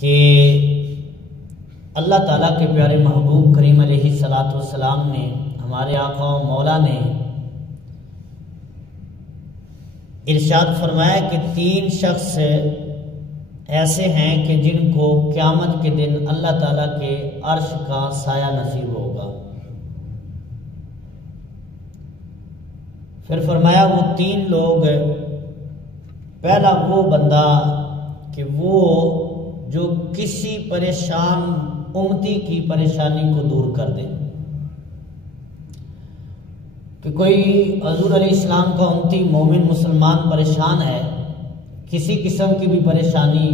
کہ اللہ تعالیٰ کے پیارے محبوب کریم علیہ الصلاۃ والسلام نے، ہمارے آقا و مولا نے ارشاد فرمایا کہ 3 شخص ایسے ہیں کہ جن کو قیامت کے دن اللہ تعالیٰ کے عرش کا سایہ نصیب ہوگا۔ پھر فرمایا وہ 3 لوگ، پہلا وہ بندہ کہ وہ جو کسی پریشان امتی کی پریشانی کو دور کر دے، کہ کوئی حضور علیہ السلام کا امتی مومن مسلمان پریشان ہے کسی قسم کی بھی پریشانی،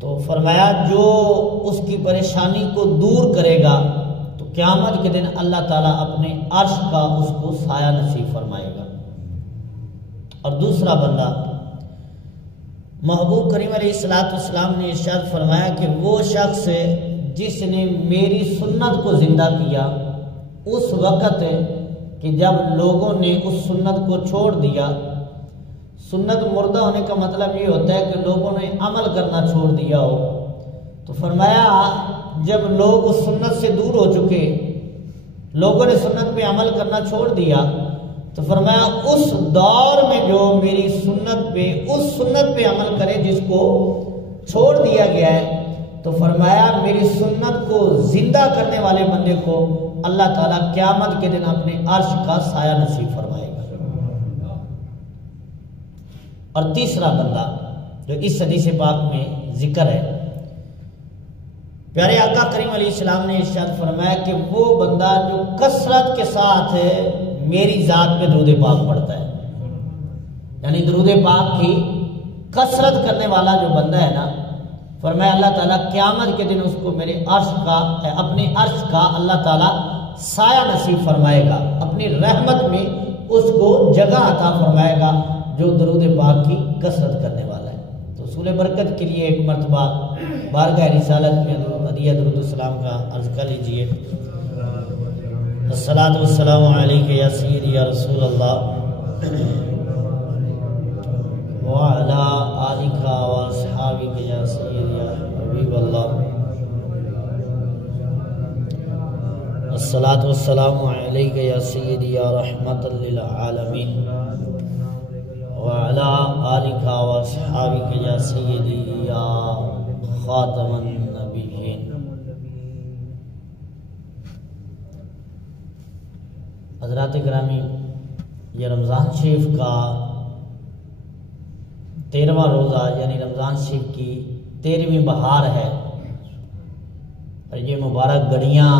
تو فرمایا جو اس کی پریشانی کو دور کرے گا تو قیامت کے دن اللہ تعالیٰ اپنے عرش کا اس کو سایہ نصیب فرمائے گا۔ اور دوسرا بندہ، محبوب کریم علیہ الصلاۃ والسلام نے ارشاد فرمایا کہ وہ شخص جس نے میری سنت کو زندہ کیا اس وقت کہ جب لوگوں نے اس سنت کو چھوڑ دیا۔ سنت مردہ ہونے کا مطلب یہ ہوتا ہے کہ لوگوں نے عمل کرنا چھوڑ دیا ہو، تو فرمایا جب لوگ اس سنت سے دور ہو چکے، لوگوں نے سنت پہ عمل کرنا چھوڑ دیا، تو فرمایا اس دور میں جو میری سنت پہ اس سنت پہ عمل کرے جس کو چھوڑ دیا گیا ہے، تو فرمایا میری سنت کو زندہ کرنے والے بندے کو اللہ تعالیٰ قیامت کے دن اپنے عرش کا سایہ نصیب فرمائے گا۔ اور تیسرا بندہ جو اس حدیث پاک میں ذکر ہے، پیارے آقا کریم علیہ السلام نے ارشاد فرمایا کہ وہ بندہ جو کثرت کے ساتھ میری ذات پہ درود پاک پڑھتا ہے، یعنی درود پاک کی کثرت کرنے والا جو بندہ ہے نا، فرمایا اللہ تعالیٰ قیامت کے دن اس کو میرے عرش کا، اپنے عرش کا اللہ تعالیٰ سایہ نصیب فرمائے گا، اپنی رحمت میں اس کو جگہ عطا فرمائے گا جو درود پاک کی کثرت کرنے والا ہے۔ تو حصول برکت کے لیے ایک مرتبہ بارگاہ رسالت میں ہدیہ درود السلام کا عرض کر لیجئے۔ الصلاۃ والسلام علیک یا سیدی یا رسول اللہ وعلی آلک واصحابک یا سیدی یا حبیب اللہ۔ الصلاۃ والسلام علیک یا سیدی یا رحمت للعالمین وعلی آلک واصحابک یا سیدی یا خاتم النبیین۔ حضرات گرامی، یہ رمضان شریف کا 13واں روزہ یعنی رمضان شریف کی 13ویں بہار ہے، اور یہ مبارک گھڑیاں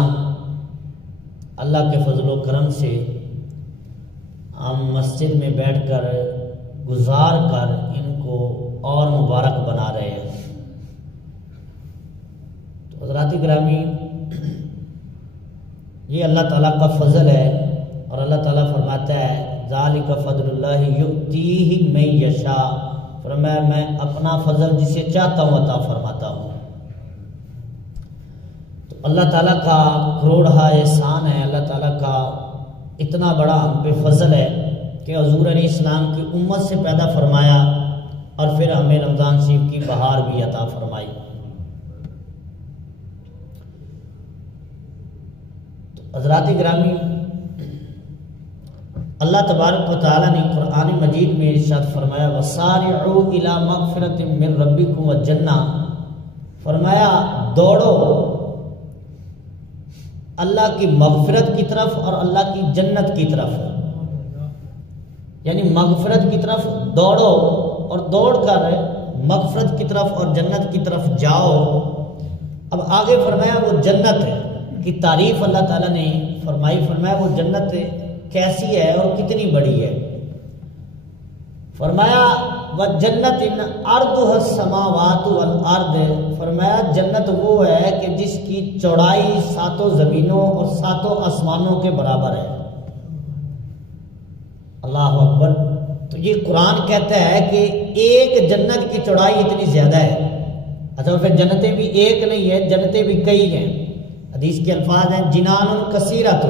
اللہ کے فضل و کرم سے ہم مسجد میں بیٹھ کر گزار کر ان کو اور مبارک بنا رہے ہیں۔ تو حضرات گرامی، یہ اللہ تعالیٰ کا فضل ہے، اور اللہ تعالیٰ فرماتا ہے ذالک فضل اللہ یؤتیہ من یشاء، فرمایا میں اپنا فضل جسے چاہتا ہوں عطا فرماتا ہوں۔ تو اللہ تعالیٰ کا کروڑہا احسان ہے، اللہ تعالیٰ کا اتنا بڑا ہم پہ فضل ہے کہ حضور علیہ السلام کی امت سے پیدا فرمایا اور پھر ہمیں رمضان شریف کی بہار بھی عطا فرمائی۔ تو حضرات گرامی، اللہ تبارک و تعالیٰ نے قرآن مجید میں ارشاد فرمایا وَسَارِعُوا إِلَى مَغْفِرَةٍ مِّن رَبِّكُمْ وَجَنَّةٍ، فرمایا دوڑو اللہ کی مغفرت کی طرف اور اللہ کی جنت کی طرف، یعنی مغفرت کی طرف دوڑو اور دوڑ کر مغفرت کی طرف اور جنت کی طرف جاؤ۔ اب آگے فرمایا وہ جنت کی تعریف اللہ تعالیٰ نے فرمائی، فرمایا وہ جنت کیسی ہے اور کتنی بڑی ہے۔ فرمایا وَجَنَّةٍ عَرْضُهَا السَّمَاوَاتُ وَالْأَرْضُ، فرمایا جنت وہ ہے کہ جس کی چوڑائی 7 زمینوں اور 7 آسمانوں کے برابر ہے۔ اللہ اکبر۔ تو یہ قرآن کہتا ہے کہ ایک جنت کی چوڑائی اتنی زیادہ ہے۔ اچھا پھر جنتیں بھی ایک نہیں ہے، جنتیں بھی کئی ہیں۔ حدیث کے الفاظ ہیں جنان کثیرۃ،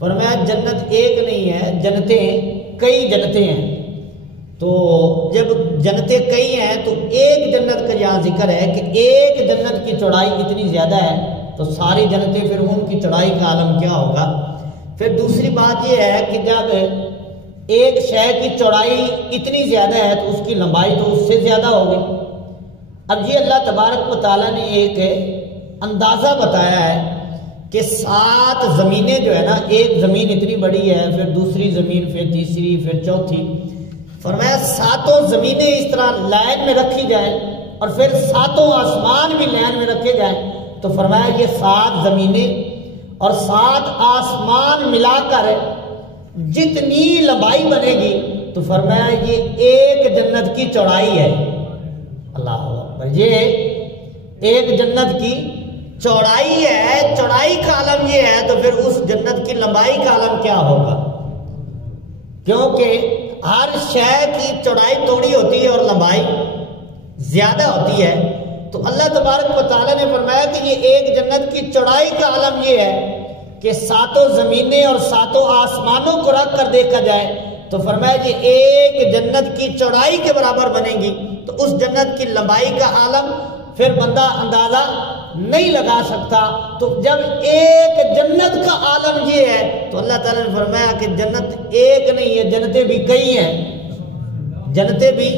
فرمایا جنت ایک نہیں ہے، جنتیں کئی جنتیں ہیں۔ تو جب جنتیں کئی ہیں تو ایک جنت کا یہاں ذکر ہے کہ ایک جنت کی چوڑائی اتنی زیادہ ہے تو ساری جنتیں پھر ان کی چوڑائی کا عالم کیا ہوگا. پھر دوسری بات یہ ہے کہ جب ایک شے کی چوڑائی اتنی زیادہ ہے تو اس کی لمبائی تو اس سے زیادہ ہوگی. اب یہ اللہ تبارک و تعالیٰ نے ایک اندازہ بتایا ہے کہ 7 زمینیں جو ہے نا، ایک زمین اتنی بڑی ہے، پھر دوسری زمین، پھر تیسری، پھر چوتھی. فرمایا 7 زمینیں اس طرح لائن میں رکھی جائیں اور پھر 7 آسمان بھی لائن میں رکھے جائیں تو فرمایا یہ 7 زمینیں اور 7 آسمان ملا کر جتنی لمبائی بنے گی تو فرمایا یہ ایک جنت کی چوڑائی ہے. اللہ اکبر، یہ ایک جنت کی چوڑائی ہے. چوڑائی کا عالم یہ ہے تو پھر اس جنت کی لمبائی کا عالم کیا ہوگا؟ کیونکہ ہر شے کی چوڑائی تھوڑی ہوتی ہے اور لمبائی زیادہ ہوتی ہے. تو اللہ تبارک و تعالیٰ نے فرمایا کہ یہ ایک جنت کی چوڑائی کا عالم یہ ہے کہ 7 زمینیں اور 7 آسمانوں کو رکھ کر دیکھا جائے تو فرمایا یہ ایک جنت کی چوڑائی کے برابر بنے گی. تو اس جنت کی لمبائی کا عالم پھر بندہ اندازہ نہیں لگا سکتا. تو جب ایک جنت کا عالم یہ ہے تو اللہ تعالیٰ نے فرمایا کہ جنت ایک نہیں ہے، جنتیں بھی کئی ہیں، جنتیں بھی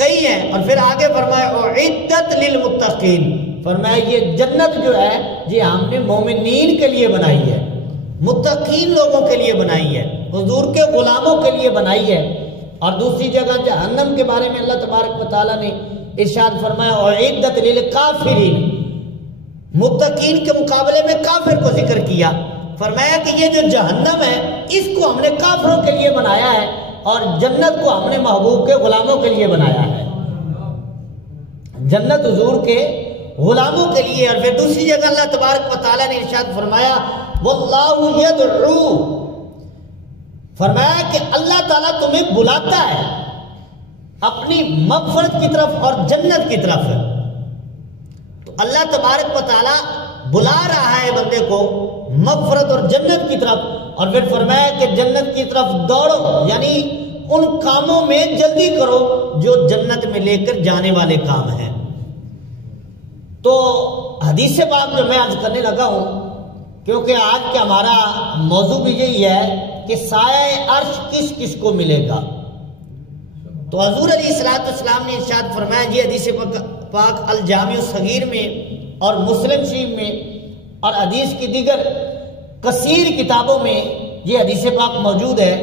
کئی ہیں. اور پھر آگے فرمایا اعدت للمتقین، فرمایا یہ جنت جو ہے یہ ہم نے مومنین کے لیے بنائی ہے، متقین لوگوں کے لیے بنائی ہے، حضور کے غلاموں کے لیے بنائی ہے. اور دوسری جگہ جہنم کے بارے میں اللہ تبارک و تعالیٰ نے ارشاد فرمایا اعدت للکافرین، متقین کے مقابلے میں کافر کو ذکر کیا. فرمایا کہ یہ جو جہنم ہے اس کو ہم نے کافروں کے لیے بنایا ہے اور جنت کو ہم نے محبوب کے غلاموں کے لیے بنایا ہے. جنت حضور کے غلاموں کے لیے. اور پھر دوسری جگہ اللہ تبارک و تعالیٰ نے ارشاد فرمایا واللہ یدعو، فرمایا کہ اللہ تعالیٰ تمہیں بلاتا ہے اپنی مغفرت کی طرف اور جنت کی طرف. تو اللہ تبارک و تعالیٰ بلا رہا ہے بندے کو مغفرت اور جنت کی طرف. اور پھر فرمایا کہ جنت کی طرف دوڑو، یعنی ان کاموں میں جلدی کرو جو جنت میں لے کر جانے والے کام ہیں. تو حدیث پاک جو میں عرض کرنے لگا ہوں، کیونکہ آج کا ہمارا موضوع بھی یہی ہے کہ سایہ عرش کس کس کو ملے گا. تو حضور علیہ السلام نے ارشاد فرمایا، یہ حدیث پاک الجامع الصغیر میں اور مسلم شریف میں اور حدیث کی دیگر کثیر کتابوں میں یہ حدیث پاک موجود ہے،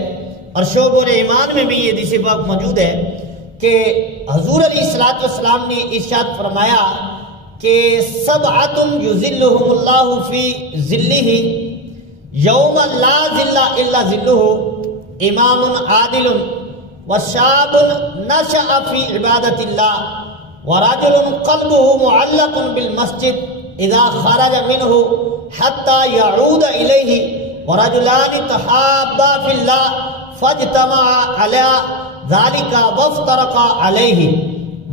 اور شعب الایمان میں بھی یہ حدیث پاک موجود ہے کہ حضور علیہ السلام نے ارشاد فرمایا کہ سبعۃ یظلھم اللہ فی ظلہ یوم لا ظل الا ظلہ، امام عادل وشاب نشأ فی عبادت اللہ ورجل قلبه معلق بالمسجد اذا خرج منه حتى يعود الیہ ورجلان تحابا فی اللہ فاجتمعا علی ذلك وافترقا علیہ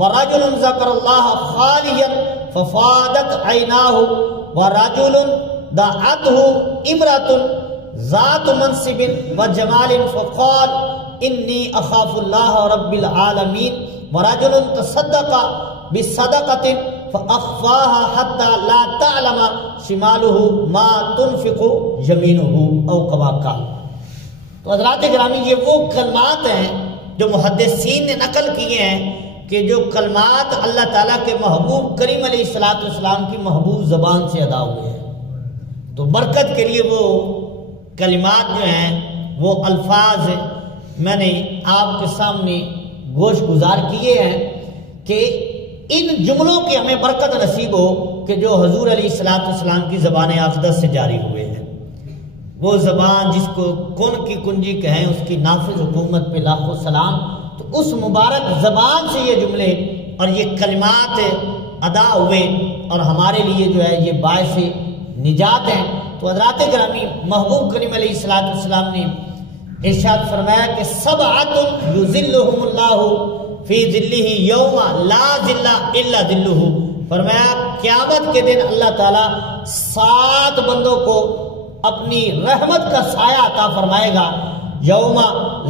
ورجل ذکر اللہ خالیا ففادت عیناہ ورجل دعته امرأة ذات منصب وجمال فقال انی اخاف اللہ رب العالمین ورجل تصدق بصدقة فاخفاها حتى لا تعلم شماله ما تنفق یمینه او کما قال. تو حضرات گرامی یہ وہ کلمات ہیں جو محدثین نے نقل کیے ہیں کہ جو کلمات اللہ تعالیٰ کے محبوب کریم علیہ السلام کی محبوب زبان سے ادا ہوئے ہیں. تو برکت کے لیے وہ کلمات جو ہیں، وہ الفاظ میں نے آپ کے سامنے گوش گزار کیے ہیں کہ ان جملوں کی ہمیں برکت نصیب ہو کہ جو حضور علیہ السلام کی زبان اقدس سے جاری ہوئے ہیں. وہ زبان جس کو کن کی کنجی کہیں، اس کی نافذ حکومت پہ لاکھوں سلام. تو اس مبارک زبان سے یہ جملے اور یہ کلمات ادا ہوئے اور ہمارے لیے جو ہے یہ باعث نجات ہیں. تو حضرات گرامی محبوب کریم علیہ السلام نے ارشاد فرمایا کہ سبعۃ یظلھم اللہ فی ظلہ یوم لا ظل الا ظلہ. فرمایا قیامت کے دن اللہ تعالیٰ 7 بندوں کو اپنی رحمت کا سایہ عطا فرمائے گا. یوم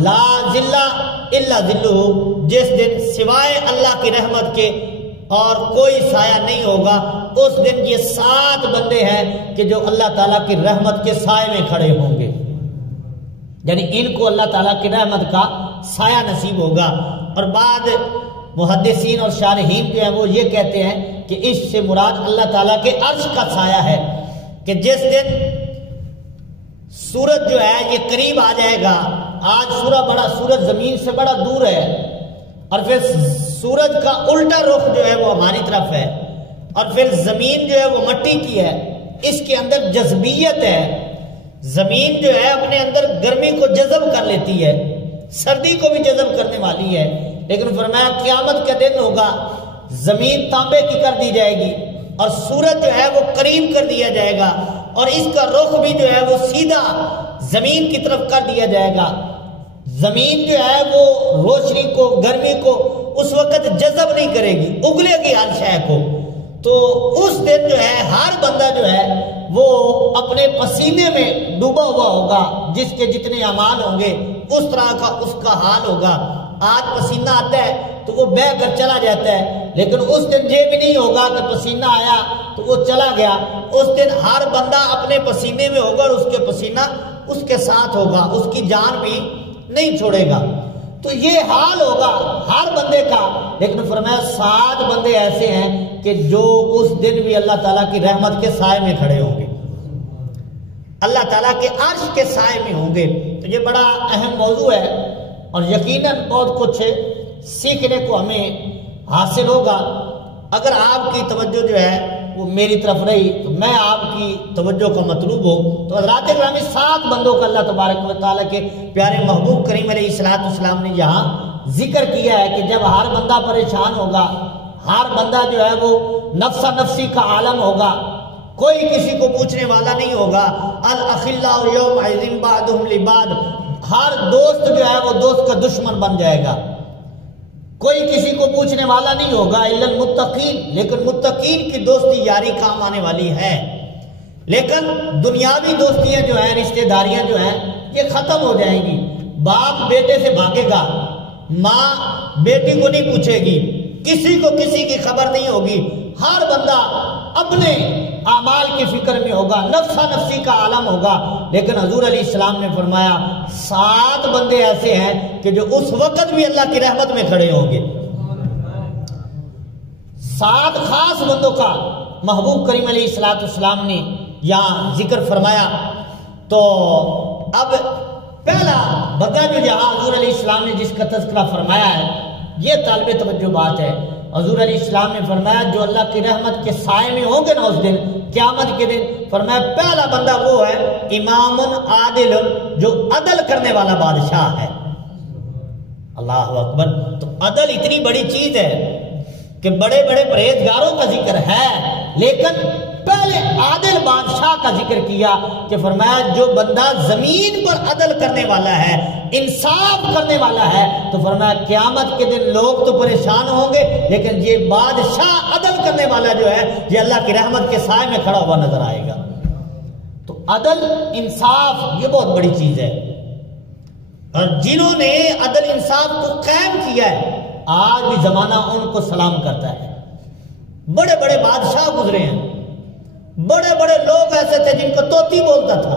لا ظل الا ذلہ، جس دن سوائے اللہ کی رحمت کے اور کوئی سایہ نہیں ہوگا، اس دن یہ 7 بندے ہیں کہ جو اللہ تعالیٰ کی رحمت کے سائے میں کھڑے ہوں گے، یعنی ان کو اللہ تعالیٰ کی رحمت کا سایہ نصیب ہوگا۔ اور بعد محدثین اور شارحین جو ہیں وہ یہ کہتے ہیں کہ اس سے مراد اللہ تعالیٰ کے عرش کا سایہ ہے، کہ جس دن سورج جو ہے یہ قریب آ جائے گا، آج سورج زمین سے بڑا دور ہے، اور پھر سورج کا الٹا رخ جو ہے وہ ہماری طرف ہے، اور پھر زمین جو ہے وہ مٹی کی ہے، اس کے اندر جذبیت ہے، زمین جو ہے اپنے اندر گرمی کو جذب کر لیتی ہے، سردی کو بھی جذب کرنے والی ہے، لیکن فرمایا قیامت کا دن ہوگا، زمین تانبے کی کر دی جائے گی اور سورج جو ہے وہ قریب کر دیا جائے گا، اور اس کا رخ بھی جو ہے وہ سیدھا زمین کی طرف کر دیا جائے گا۔ زمین جو ہے وہ روشنی کو، گرمی کو اس وقت جذب نہیں کرے گی، اگلے گی ہر شے کو۔ تو اس دن جو ہے ہر بندہ جو ہے وہ اپنے پسینے میں ڈوبا ہوا ہوگا، جس کے جتنے اعمال ہوں گے اس طرح کا اس کا حال ہوگا۔ آج پسینہ آتا ہے تو وہ بہہ کر چلا جاتا ہے، لیکن اس دن یہ بھی نہیں ہوگا کہ پسینہ آیا تو وہ چلا گیا، اس دن ہر بندہ اپنے پسینے میں ہوگا اور اس کے پسینہ اس کے ساتھ ہوگا، اس کی جان بھی نہیں چھوڑے گا۔ تو یہ حال ہوگا ہر بندے کا، لیکن فرمایا 7 بندے ایسے ہیں کہ جو اس دن بھی اللہ تعالیٰ کی رحمت کے سائے میں کھڑے ہوں گے، اللہ تعالیٰ کے عرش کے سائے میں ہوں گے۔ تو یہ بڑا اہم موضوع ہے اور یقیناً بہت کچھ سیکھنے کو ہمیں حاصل ہوگا اگر آپ کی توجہ جو ہے وہ میری طرف رہی، تو میں آپ کی توجہ کا مطلوب ہوں۔ تو حضرات گرامی 7 بندوں کا اللہ تبارک و تعالیٰ کے پیارے محبوب کریم علیہ السلام نے یہاں ذکر کیا ہے کہ جب ہر بندہ پریشان ہوگا، ہر بندہ جو ہے وہ نفسا نفسی کا عالم ہوگا، کوئی کسی کو پوچھنے والا نہیں ہوگا۔ الاخلاء یومئذ بعضهم لبعض، ہر دوست جو ہے وہ دوست کا دشمن بن جائے گا، کوئی کسی کو پوچھنے والا نہیں ہوگا الا المتقین، لیکن متقین کی دوستی یاری کام آنے والی ہے۔ لیکن دنیاوی دوستیاں جو ہیں، رشتہ داریاں جو ہیں، یہ ختم ہو جائیں گی۔ باپ بیٹے سے بھاگے گا، ماں بیٹی کو نہیں پوچھے گی، کسی کو کسی کی خبر نہیں ہوگی، ہر بندہ اپنے اعمال کی فکر میں ہوگا، نفسا نفسی کا عالم ہوگا۔ لیکن حضور علیہ السلام نے فرمایا 7 بندے ایسے ہیں کہ جو اس وقت بھی اللہ کی رحمت میں کھڑے ہوں گے۔ 7 خاص بندوں کا محبوب کریم علیہ السلام نے یہاں ذکر فرمایا۔ تو اب پہلا بندہ جو یہاں حضور علیہ السلام نے جس کا تذکرہ فرمایا ہے، یہ طالب توجہ بات ہے۔ حضور علیہ السلام نے فرمایا جو اللہ کی رحمت کے سائے میں ہوں گے نا اس دن، قیامت کے دن، فرمایا پہلا بندہ وہ ہے امام عادل، جو عدل کرنے والا بادشاہ ہے۔ اللہ اکبر۔ تو عدل اتنی بڑی چیز ہے کہ بڑے بڑے پرہیزگاروں کا ذکر ہے، لیکن پہلے عادل بادشاہ کا ذکر کیا کہ فرمایا جو بندہ زمین پر عدل کرنے والا ہے، انصاف کرنے والا ہے، تو فرمایا قیامت کے دن لوگ تو پریشان ہوں گے، لیکن یہ بادشاہ عدل کرنے والا جو ہے یہ اللہ کی رحمت کے سائے میں کھڑا ہوا نظر آئے گا۔ تو عدل انصاف یہ بہت بڑی چیز ہے، اور جنہوں نے عدل انصاف کو قائم کیا ہے آج بھی زمانہ ان کو سلام کرتا ہے۔ بڑے بڑے بادشاہ گزرے ہیں، بڑے بڑے لوگ ایسے تھے جن کو طوطی بولتا تھا،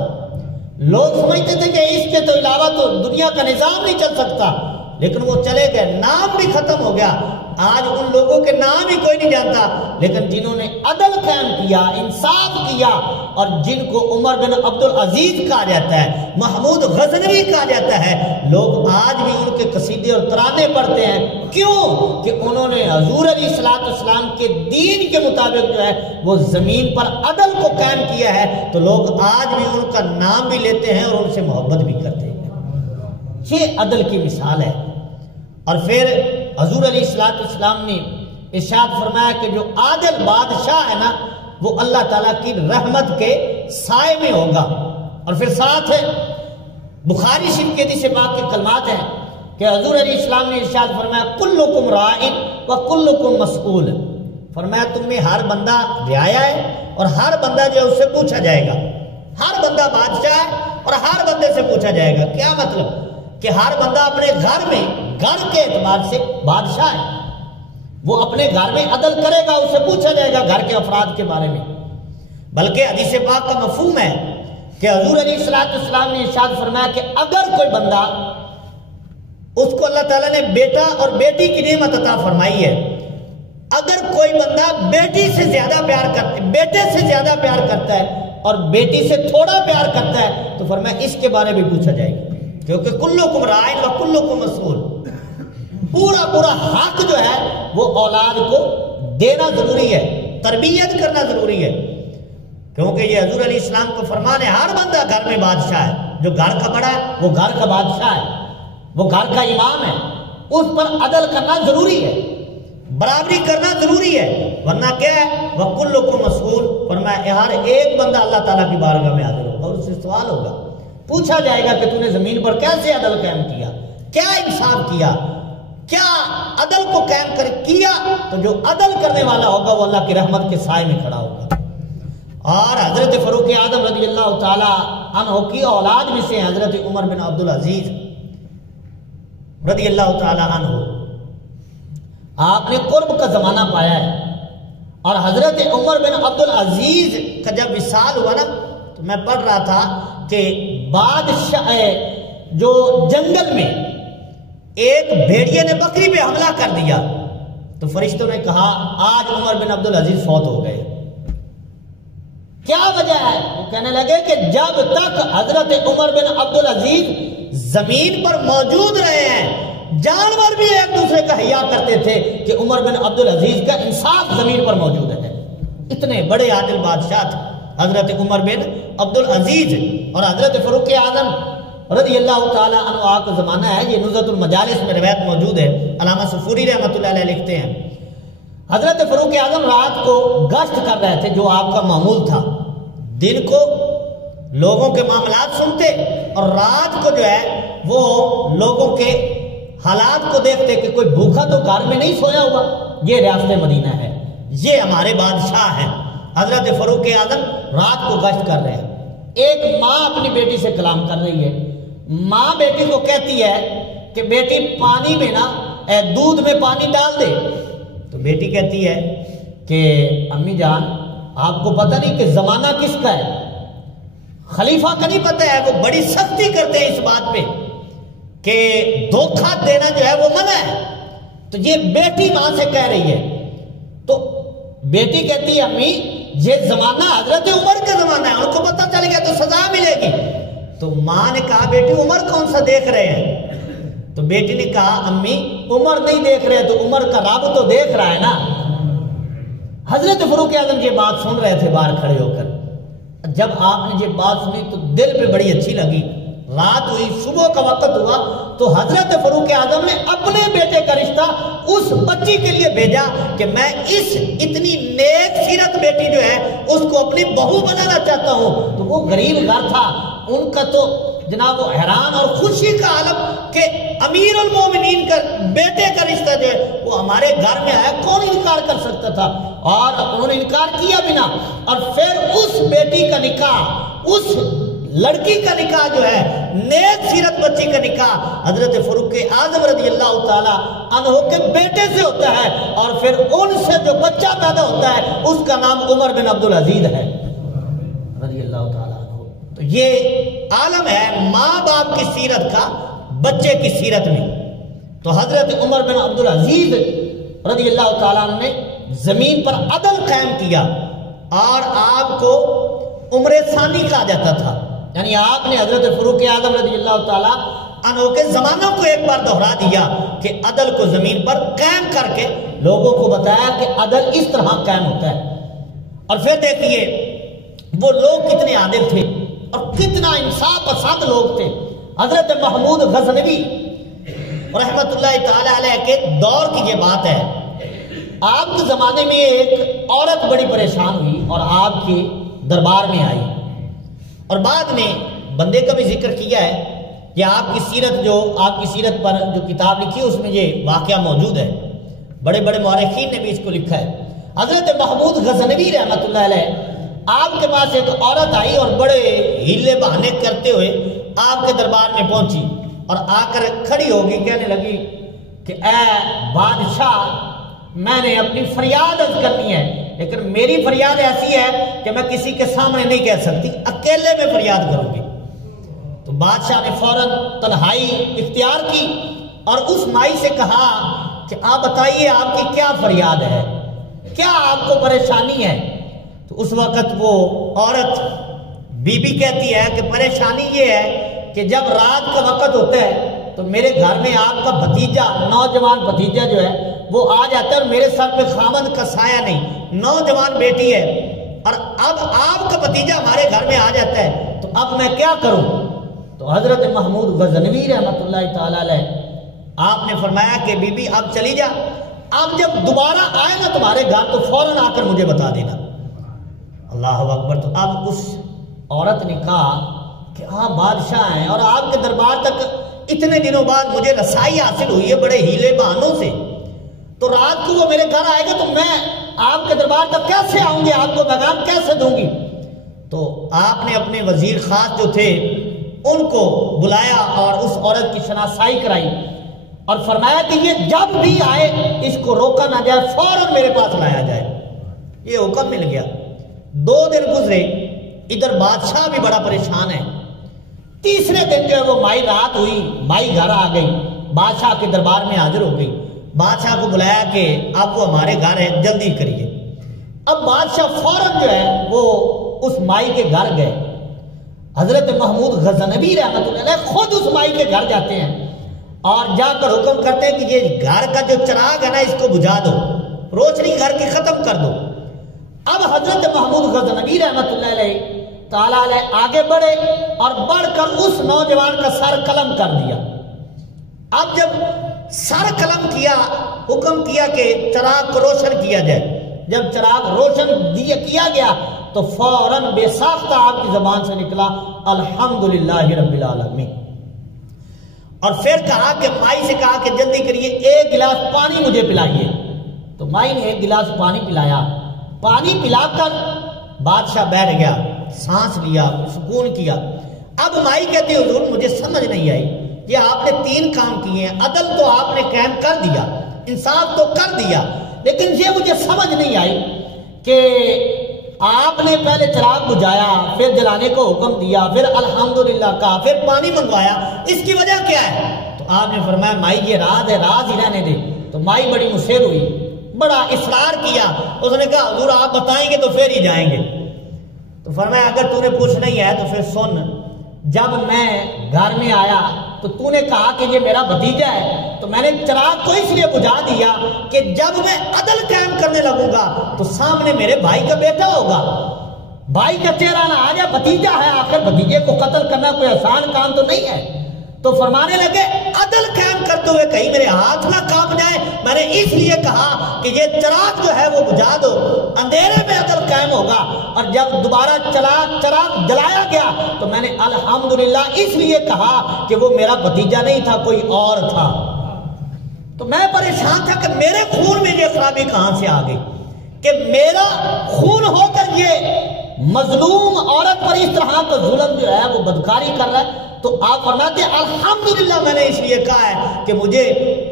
لوگ سمجھتے تھے کہ اس کے تو علاوہ تو دنیا کا نظام نہیں چل سکتا، لیکن وہ چلے گئے، نام بھی ختم ہو گیا، آج ان لوگوں کے نام ہی کوئی نہیں جانتا۔ لیکن جنہوں نے عدل قائم کیا، انصاف کیا، اور جن کو عمر بن عبد العزیز کہا جاتا ہے، محمود غزنوی کہا جاتا ہے، لوگ آج بھی ان کے قصیدے اور ترانے پڑھتے ہیں۔ کیوں؟ کہ انہوں نے حضور علیہ السلام کے دین کے مطابق جو ہے وہ زمین پر عدل کو قائم کیا ہے، تو لوگ آج بھی ان کا نام بھی لیتے ہیں اور ان سے محبت بھی کرتے ہیں۔ یہ عدل کی مثال ہے۔ اور پھر حضور علیہ السلام نے ارشاد فرمایا کہ جو عادل بادشاہ ہے نا وہ اللہ تعالیٰ کی رحمت کے سائے میں ہوگا۔ اور پھر ساتھ ہے بخاری شریف کے حدیث پاک کے کلمات ہیں کہ حضور علیہ السلام نے ارشاد فرمایا کلکم راعٍ وکلکم مسئول، فرمایا تم میں ہر بندہ رعایا ہے اور ہر بندہ جو ہے اس سے پوچھا جائے گا۔ ہر بندہ بادشاہ ہے اور ہر بندے سے پوچھا جائے گا۔ کیا مطلب؟ کہ ہر بندہ اپنے گھر میں گھر کے اعتبار سے بادشاہ ہے، وہ اپنے گھر میں عدل کرے گا، اسے پوچھا جائے گا گھر کے افراد کے بارے میں۔ بلکہ حدیث پاک کا مفہوم ہے کہ حضور علیہ السلام نے ارشاد فرمایا کہ اگر کوئی بندہ، اس کو اللہ تعالیٰ نے بیٹا اور بیٹی کی نعمت عطا فرمائی ہے، اگر کوئی بندہ بیٹی سے زیادہ پیار کرتا ہے، بیٹے سے زیادہ پیار کرتا ہے اور بیٹی سے تھوڑا پیار کرتا ہے، تو فرمایا اس کے بارے میں پوچھا جائے گا، کیونکہ کلکم راعٍ و کلکم مسئول، پورا حق جو ہے وہ اولاد کو دینا ضروری ہے، تربیت کرنا ضروری ہے، کیونکہ یہ حضور علیہ السلام کو فرمان ہے ہر بندہ گھر میں بادشاہ ہے، جو گھر کا بڑا ہے وہ گھر کا بادشاہ ہے، وہ گھر کا امام ہے، اس پر عدل کرنا ضروری ہے، برابری کرنا ضروری ہے، ورنہ کیا ہے وَكُلُّكُمْ مَسْئُولٌ، فرمایا ہر ایک بندہ اللہ تعالیٰ کی بارگاہ میں حاضر ہوگا اور اس سے سوال ہوگا، پوچھا جائے گا کہ تو نے زمین پر کیسے عدل قائم کیا، کیا انصاف کیا، کیا عدل کو قائم کیا، تو جو عدل کرنے والا ہوگا وہ اللہ کی رحمت کے سائے میں کھڑا ہوگا۔ اور حضرت فاروق اعظم رضی اللہ تعالی عنہ کی اولاد میں سے حضرت عمر بن عبدالعزیز رضی اللہ تعالی عنہ، آپ نے قرب کا زمانہ پایا ہے، اور حضرت عمر بن عبدالعزیز کا جب وصال ہوا نا، تو میں پڑھ رہا تھا کہ بادشاہ جو جنگل میں ایک بھیڑیے نے بکری پہ حملہ کر دیا، تو فرشتوں نے کہا آج عمر بن عبدالعزیز فوت ہو گئے۔ کیا وجہ ہے؟ وہ کہنے لگے کہ جب تک حضرت عمر بن عبدالعزیز زمین پر موجود رہے ہیں، جانور بھی ایک دوسرے کا حیا کرتے تھے کہ عمر بن عبدالعزیز کا انصاف زمین پر موجود ہے۔ اتنے بڑے عادل بادشاہ تھے حضرت عمر بن عبدالعزیز۔ اور حضرت فاروق اعظم رضی اللہ تعالی عنہ کا زمانہ ہے، یہ نزہۃ المجالس میں روایت موجود ہے، علامہ سفوری رحمۃ اللہ علیہ لکھتے ہیں حضرت فاروق اعظم رات کو گشت کر رہے تھے، جو آپ کا معمول تھا، دن کو لوگوں کے معاملات سنتے اور رات کو جو ہے وہ لوگوں کے حالات کو دیکھتے کہ کوئی بھوکا تو گھر میں نہیں سویا ہوا، یہ ریاست مدینہ ہے، یہ ہمارے بادشاہ ہیں۔ حضرت فاروق اعظم رات کو گشت کر رہے ہیں، ایک ماں اپنی بیٹی سے کلام کر رہی ہے، ماں بیٹی کو کہتی ہے کہ بیٹی پانی میں نا دودھ میں پانی ڈال دے، تو بیٹی کہتی ہے کہ امی جان آپ کو پتہ نہیں کہ زمانہ کس کا ہے، خلیفہ کا نہیں پتہ ہے، وہ بڑی سختی کرتے ہیں اس بات پہ کہ دھوکہ دینا جو ہے وہ منع ہے، تو یہ بیٹی ماں سے کہہ رہی ہے، تو بیٹی کہتی ہے امی یہ زمانہ حضرت عمر کا زمانہ ہے، ان کو پتہ چل گیا تو سزا ملے گی، تو ماں نے کہا بیٹی عمر کون سا دیکھ رہے ہیں، تو بیٹی نے کہا امی عمر نہیں دیکھ رہے تو عمر کا رب تو دیکھ رہا ہے نا۔ حضرت فاروق اعظم یہ بات سن رہے تھے باہر کھڑے ہو کر، جب آپ نے یہ بات سنی تو دل پہ بڑی اچھی لگی، رات ہوئی، صبح کا وقت ہوا، تو حضرت فاروق اعظم نے اپنے بیٹے کا رشتہ اس بچی کے لیے بھیجا کہ میں اس اتنی نیک سیرت بیٹی جو ہے اس کو اپنی بہو بنانا چاہتا ہوں۔ تو وہ غریب گھر تھا، ان کا تو جناب وہ حیران اور خوشی کا عالم کہ امیر المومنین کا بیٹے کا رشتہ جو ہے وہ ہمارے گھر میں آیا، کون انکار کر سکتا تھا، اور انہوں نے انکار کیا بھی نہ، اور پھر اس بیٹی کا نکاح، اس لڑکی کا نکاح جو ہے نیک سیرت بچی کا نکاح حضرت فاروق اعظم رضی اللہ تعالی عنہ کے بیٹے سے ہوتا ہے، اور پھر ان سے جو بچہ پیدا ہوتا ہے اس کا نام عمر بن عبدالعزیز ہے رضی اللہ تعالی عنہ۔ تو یہ عالم ہے ماں باپ کی سیرت کا بچے کی سیرت میں۔ تو حضرت عمر بن عبدالعزیز رضی اللہ تعالیٰ عنہ نے زمین پر عدل قائم کیا، اور آپ کو عمر ثانی کہا جاتا تھا، یعنی آپ نے حضرت فاروق اعظم رضی اللہ تعالیٰ عنہ کے زمانوں کو ایک بار دہرا دیا کہ عدل کو زمین پر قائم کر کے لوگوں کو بتایا کہ عدل اس طرح قائم ہوتا ہے۔ اور پھر دیکھیے وہ لوگ کتنے عادل تھے اور کتنا انصاف پسند لوگ تھے۔ حضرت محمود غزنوی رحمت اللہ تعالی علیہ کے دور کی یہ بات ہے، آپ کے زمانے میں ایک عورت بڑی پریشان ہوئی اور آپ کے دربار میں آئی، اور بعد میں بندے کا بھی ذکر کیا ہے کہ آپ کی سیرت پر جو کتاب لکھی ہے اس میں یہ واقعہ موجود ہے، بڑے بڑے مورخین نے بھی اس کو لکھا ہے۔ حضرت محمود غزنوی رحمت اللہ علیہ آپ کے پاس ایک عورت آئی اور بڑے ہیلے بہانے کرتے ہوئے آپ کے دربار میں پہنچی اور آ کر کھڑی ہوگی، کہنے لگی کہ اے بادشاہ میں نے اپنی فریاد عرض کرنی ہے، لیکن میری فریاد ایسی ہے کہ میں کسی کے سامنے نہیں کہہ سکتی، اکیلے میں فریاد کروں گی۔ تو بادشاہ نے فوراً تنہائی اختیار کی اور اس مائی سے کہا کہ آپ بتائیے آپ کی کیا فریاد ہے، کیا آپ کو پریشانی ہے؟ تو اس وقت وہ عورت بی بی کہتی ہے کہ پریشانی یہ ہے کہ جب رات کا وقت ہوتا ہے تو میرے گھر میں آپ کا بھتیجا، نوجوان بھتیجا جو ہے وہ آ جاتا ہے اور میرے سر پہ خامد کا سایہ نہیں، نوجوان بیٹی ہے، اور اب آپ کا بھتیجا ہمارے گھر میں آ جاتا ہے، تو اب میں کیا کروں؟ تو حضرت محمود غزنوی رحمۃ اللہ تعالی علیہ آپ نے فرمایا کہ بی بی اب چلی جا، اب جب دوبارہ آئے نا تمہارے گھر تو فوراً آ کر مجھے بتا دینا۔ اللہ اکبر۔ تو اب اس عورت نے کہا کہ آپ بادشاہ ہیں اور آپ کے دربار تک اتنے دنوں بعد مجھے رسائی حاصل ہوئی ہے بڑے ہیلے بہانوں سے، تو رات کو وہ میرے گھر آئے گا تو میں آپ کے دربار تک کیسے آؤں گی، آپ کو پیغام کیسے دوں گی؟ تو آپ نے اپنے وزیر خاص جو تھے ان کو بلایا اور اس عورت کی شناسائی کرائی اور فرمایا کہ یہ جب بھی آئے اس کو روکا نہ جائے، فوراً میرے پاس لایا جائے۔ یہ حکم مل گیا۔ 2 دن گزرے، ادھر بادشاہ بھی بڑا پریشان ہے۔ تیسرے دن جو ہے وہ مائی رات ہوئی، مائی گھر آ گئی، بادشاہ کے دربار میں حاضر ہو گئی، بادشاہ کو بلایا کہ آپ وہ ہمارے گھر ہے، جلدی کریے۔ اب بادشاہ فوراً جو ہے وہ اس مائی کے گھر گئے۔ حضرت محمود غزنوی رحمۃ اللہ علیہ خود اس مائی کے گھر جاتے ہیں اور جا کر حکم کرتے ہیں کہ یہ گھر کا جو چراغ ہے نا اس کو بجھا دو، روشنی گھر کی ختم کر دو۔ اب حضرت محمود غزنوی رحمۃ اللہ علیہ تعالیٰ علیہ آگے بڑھے اور بڑھ کر اس نوجوان کا سر قلم کر دیا۔ اب جب سر قلم کیا، حکم کیا کہ چراغ کو روشن کیا جائے۔ جب چراغ روشن کیا گیا تو فوراً بے ساختہ آپ کی زبان سے نکلا الحمدللہ رب العالمین، اور پھر کہا کہ مائی سے کہا کہ جلدی کریے 1 گلاس پانی مجھے پلائیے۔ تو مائی نے 1 گلاس پانی پلایا۔ پانی پلا کر بادشاہ بیٹھ گیا، سانس لیا، سکون کیا۔ اب مائی کہتی حضور مجھے سمجھ نہیں آئی، یہ آپ نے 3 کام کیے ہیں، عدل تو آپ نے قائم کر دیا، انصاف تو کر دیا، لیکن یہ مجھے سمجھ نہیں آئی کہ آپ نے پہلے چراغ بجھایا، پھر جلانے کو حکم دیا، پھر الحمدللہ کہا، پھر پانی منگوایا، اس کی وجہ کیا ہے؟ تو آپ نے فرمایا مائی یہ راز ہے، راز ہی رہنے دے۔ تو مائی بڑی مصر ہوئی، بڑا اصرار کیا، اس نے کہا حضور آپ بتائیں گے تو پھر ہی جائیں گے۔ تو فرمایا اگر تو نے پوچھنا ہی ہے تو پھر سن، جب میں گھر میں آیا تو تو نے کہا کہ یہ میرا بھتیجا ہے، تو میں نے چراغ کو اس لیے بجھا دیا کہ جب میں عدل قائم کرنے لگوں گا تو سامنے میرے بھائی کا بیٹا ہوگا، بھائی کا چہرہ نہ آ جائے، بھتیجا ہے، آخر بھتیجے کو قتل کرنا کوئی آسان کام تو نہیں ہے۔ تو فرمانے لگے عدل قائم کرتے ہوئے کہیں میرے ہاتھ نہ کانپ جائے، میں نے اس لیے کہا کہ یہ چراغ جو ہے وہ بجھا دو، اندھیرے میں عدل قائم ہوگا۔ اور جب دوبارہ چراغ جلایا گیا تو میں نے الحمدللہ اس لیے کہا کہ وہ میرا بھتیجا نہیں تھا، کوئی اور تھا۔ تو میں پریشان تھا کہ میرے خون میں یہ خرابی کہاں سے آ گئی کہ میرا خون ہو کر یہ مظلوم عورت پر اس طرح کا ظلم جو ہے وہ بدکاری کر رہا ہے۔ تو آپ فرماتے ہیں الحمدللہ میں نے اس لیے کہا ہے کہ مجھے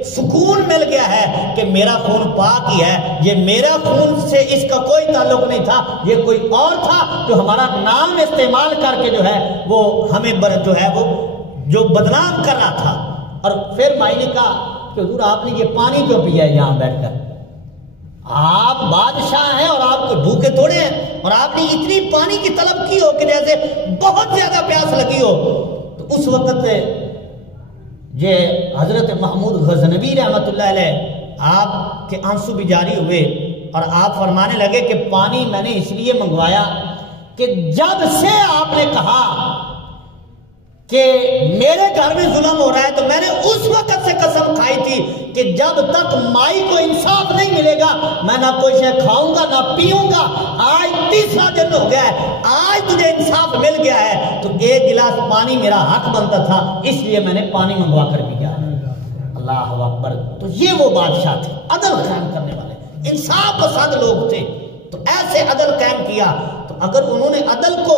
سکون مل گیا ہے کہ میرا خون پاک ہی ہے، یہ میرا خون سے اس کا کوئی تعلق نہیں تھا، یہ کوئی اور تھا جو ہمارا نام استعمال کر کے جو ہے وہ ہمیں جو ہے وہ جو بدنام کر رہا تھا۔ اور پھر مائی نے کہا کہ حضور آپ نے یہ پانی کیوں پیا ہے یہاں بیٹھ کر؟ آپ بادشاہ ہیں اور آپ کو بھوکے تھوڑے ہیں، اور آپ نے اتنی پانی کی طلب کی ہو کہ جیسے بہت زیادہ پیاس لگی ہو۔ تو اس وقت یہ حضرت محمود غزنوی رحمۃ اللہ علیہ آپ کے آنسو بھی جاری ہوئے اور آپ فرمانے لگے کہ پانی میں نے اس لیے منگوایا کہ جب سے آپ نے کہا کہ میرے گھر میں ظلم ہو رہا ہے تو میں نے اس وقت سے قسم کھائی تھی کہ جب تک مائی کو انصاف نہیں ملے گا میں نہ کوئی شے کھاؤں گا نہ پیوں گا۔ آج 3را دن ہو گیا ہے، آج تجھے انصاف مل گیا ہے، تو 1 گلاس پانی میرا حق بنتا تھا، اس لیے میں نے پانی منگوا کر پیا۔ اللہ اکبر۔ تو یہ وہ بادشاہ تھے، عدل قائم کرنے والے، انصاف پسند لوگ تھے، تو ایسے عدل قائم کیا۔ تو اگر انہوں نے عدل کو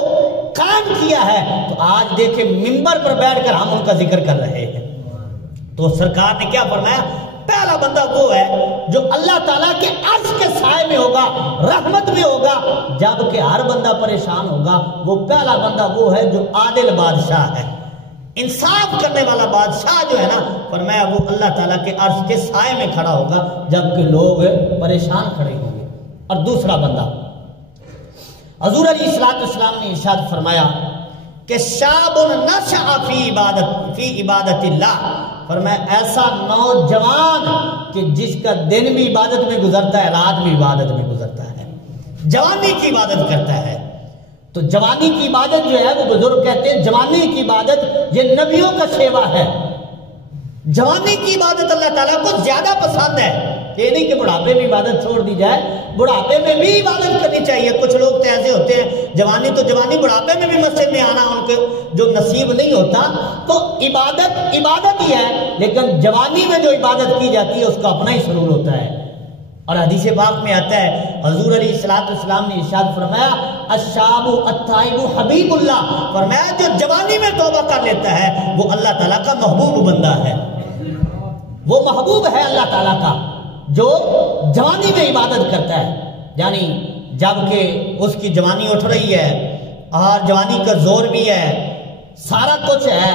قائم کیا ہے تو آج دیکھیں منبر پر بیٹھ کر ہم ان کا ذکر کر رہے ہیں۔ تو سرکار نے کیا فرمایا؟ پہلا بندہ وہ ہے جو اللہ تعالیٰ کے عرش کے سائے میں ہوگا، رحمت میں ہوگا، جبکہ ہر بندہ پریشان ہوگا۔ وہ پہلا بندہ وہ ہے جو عادل بادشاہ ہے، انصاف کرنے والا بادشاہ جو ہے نا، فرمایا وہ اللہ تعالیٰ کے عرش کے سائے میں کھڑا ہوگا جبکہ لوگ پریشان کھڑے ہوں گے۔ اور دوسرا بندہ، حضور علیہ السلام نے ارشاد فرمایا کہ شاب نشأ فی عبادت اللہ، فرمایا ایسا نوجوان کہ جس کا دن بھی عبادت میں گزرتا ہے، رات بھی عبادت میں گزرتا ہے، جوانی کی عبادت کرتا ہے۔ تو جوانی کی عبادت جو ہے وہ بزرگ کہتے ہیں جوانی کی عبادت یہ نبیوں کا شیوا ہے۔ جوانی کی عبادت اللہ تعالیٰ کو زیادہ پسند ہے، یہ نہیں کہ بڑھاپے میں عبادت چھوڑ دی جائے، بڑھاپے میں بھی عبادت کرنی چاہیے۔ کچھ لوگ تو ایسے ہوتے ہیں جوانی تو جوانی، بڑھاپے میں بھی مسجد میں آنا ان کو جو نصیب نہیں ہوتا۔ تو عبادت عبادت ہی ہے، لیکن جوانی میں جو عبادت کی جاتی ہے اس کا اپنا ہی سرور ہوتا ہے۔ اور حدیث پاک میں آتا ہے حضور علیہ السلام نے ارشاد فرمایا الشاب التائب حبیب اللہ، فرمایا جو جوانی میں توبہ کر لیتا ہے وہ اللہ تعالیٰ کا محبوب بندہ ہے، وہ محبوب ہے اللہ تعالیٰ کا جو جوانی میں عبادت کرتا ہے۔ یعنی جب کہ اس کی جوانی اٹھ رہی ہے اور جوانی کا زور بھی ہے، سارا کچھ ہے،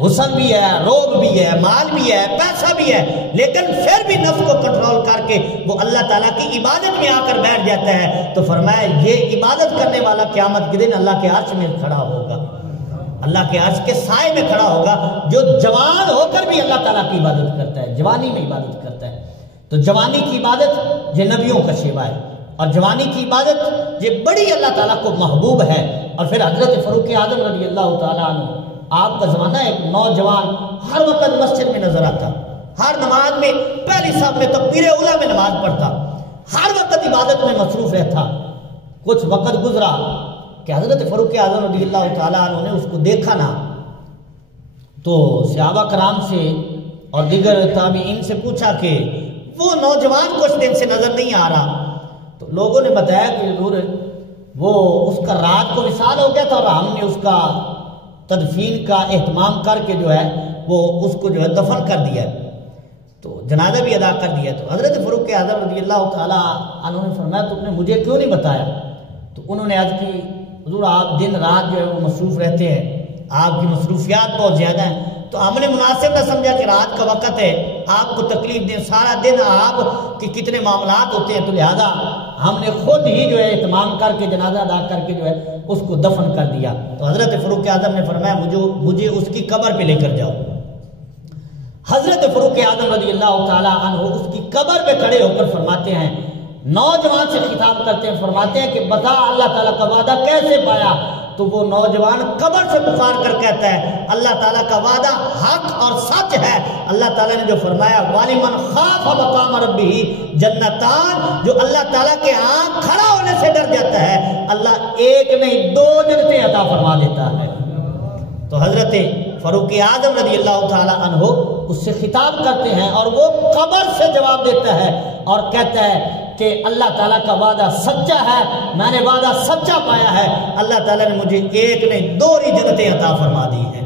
حسن بھی ہے، روب بھی ہے، مال بھی ہے، پیسہ بھی ہے، لیکن پھر بھی نفس کو کنٹرول کر کے وہ اللہ تعالیٰ کی عبادت میں آ کر بیٹھ جاتا ہے، تو فرمایا یہ عبادت کرنے والا قیامت کے دن اللہ کے عرش میں کھڑا ہوگا، اللہ کے عرش کے سائے میں کھڑا ہوگا، جو جوان ہو کر بھی اللہ تعالیٰ کی عبادت کرتا ہے، جوانی میں عبادت کرتا ہے۔ تو جوانی کی عبادت یہ نبیوں کا شیوا ہے، اور جوانی کی عبادت یہ بڑی اللہ تعالیٰ کو محبوب ہے۔ اور پھر حضرت فاروق اعظم رضی اللہ تعالیٰ عنہ، آپ کا زمانہ ایک نوجوان ہر وقت مسجد میں نظر آتا، ہر نماز میں پہلی صف میں تکبیر اولیٰ میں نماز پڑھتا، ہر وقت عبادت میں مصروف رہتا۔ کچھ وقت گزرا کہ حضرت فاروق اعظم رضی اللہ تعالیٰ عنہ نے اس کو دیکھا نہ، تو صحابہ کرام سے اور دیگر تابعین سے پوچھا کہ وہ نوجوان کچھ دن سے نظر نہیں آ رہا، تو لوگوں نے بتایا کہ حضور وہ اس کا رات کو وصال ہو گیا تھا اور ہم نے اس کا تدفین کا اہتمام کر کے جو ہے وہ اس کو جو ہے دفن کر دیا، تو جنازہ بھی ادا کر دیا۔ تو حضرت فاروق اعظم رضی اللہ تعالیٰ عنہ نے فرمایا تم نے مجھے کیوں نہیں بتایا؟ تو انہوں نے عرض کی حضور آپ دن رات جو ہے وہ مصروف رہتے ہیں، آپ کی مصروفیات بہت زیادہ ہیں، تو ہم نے مناسب نہ سمجھا کہ رات کا وقت ہے، آپ کو تکلیف دیں، سارا دن آپ کے کتنے معاملات ہوتے ہیں، تو لہذا ہم نے خود ہی جو ہے اہتمام کر کے جنازہ ادا کر کے جو ہے اس کو دفن کر دیا۔ تو حضرت فاروق اعظم نے فرمایا مجھے اس کی قبر پہ لے کر جاؤ۔ حضرت فاروق اعظم رضی اللہ تعالیٰ عنہ اس کی قبر پہ کھڑے ہو کر فرماتے ہیں، نوجوان سے خطاب کرتے ہیں، فرماتے ہیں کہ بتا اللہ تعالیٰ کا وعدہ کیسے پایا؟ تو وہ نوجوان قبر سے پکار کر کہتا ہے اللہ تعالیٰ کا وعدہ حق اور سچ ہے۔ اللہ تعالیٰ نے جو فرمایا وَلِمَنْ خَافَ مَقَامَ رَبِّهِ جنتان، جو اللہ تعالیٰ کے ہاں کھڑا ہونے سے ڈر جاتا ہے اللہ ایک نہیں 2 جنتیں عطا فرما دیتا ہے۔ تو حضرت فاروق اعظم رضی اللہ تعالیٰ عنہ اس سے خطاب کرتے ہیں اور وہ قبر سے جواب دیتا ہے اور کہتا ہے کہ اللہ تعالیٰ کا وعدہ سچا ہے، میں نے وعدہ سچا پایا ہے، اللہ تعالیٰ نے مجھے ایک نہیں 2 جنتیں عطا فرما دی ہیں۔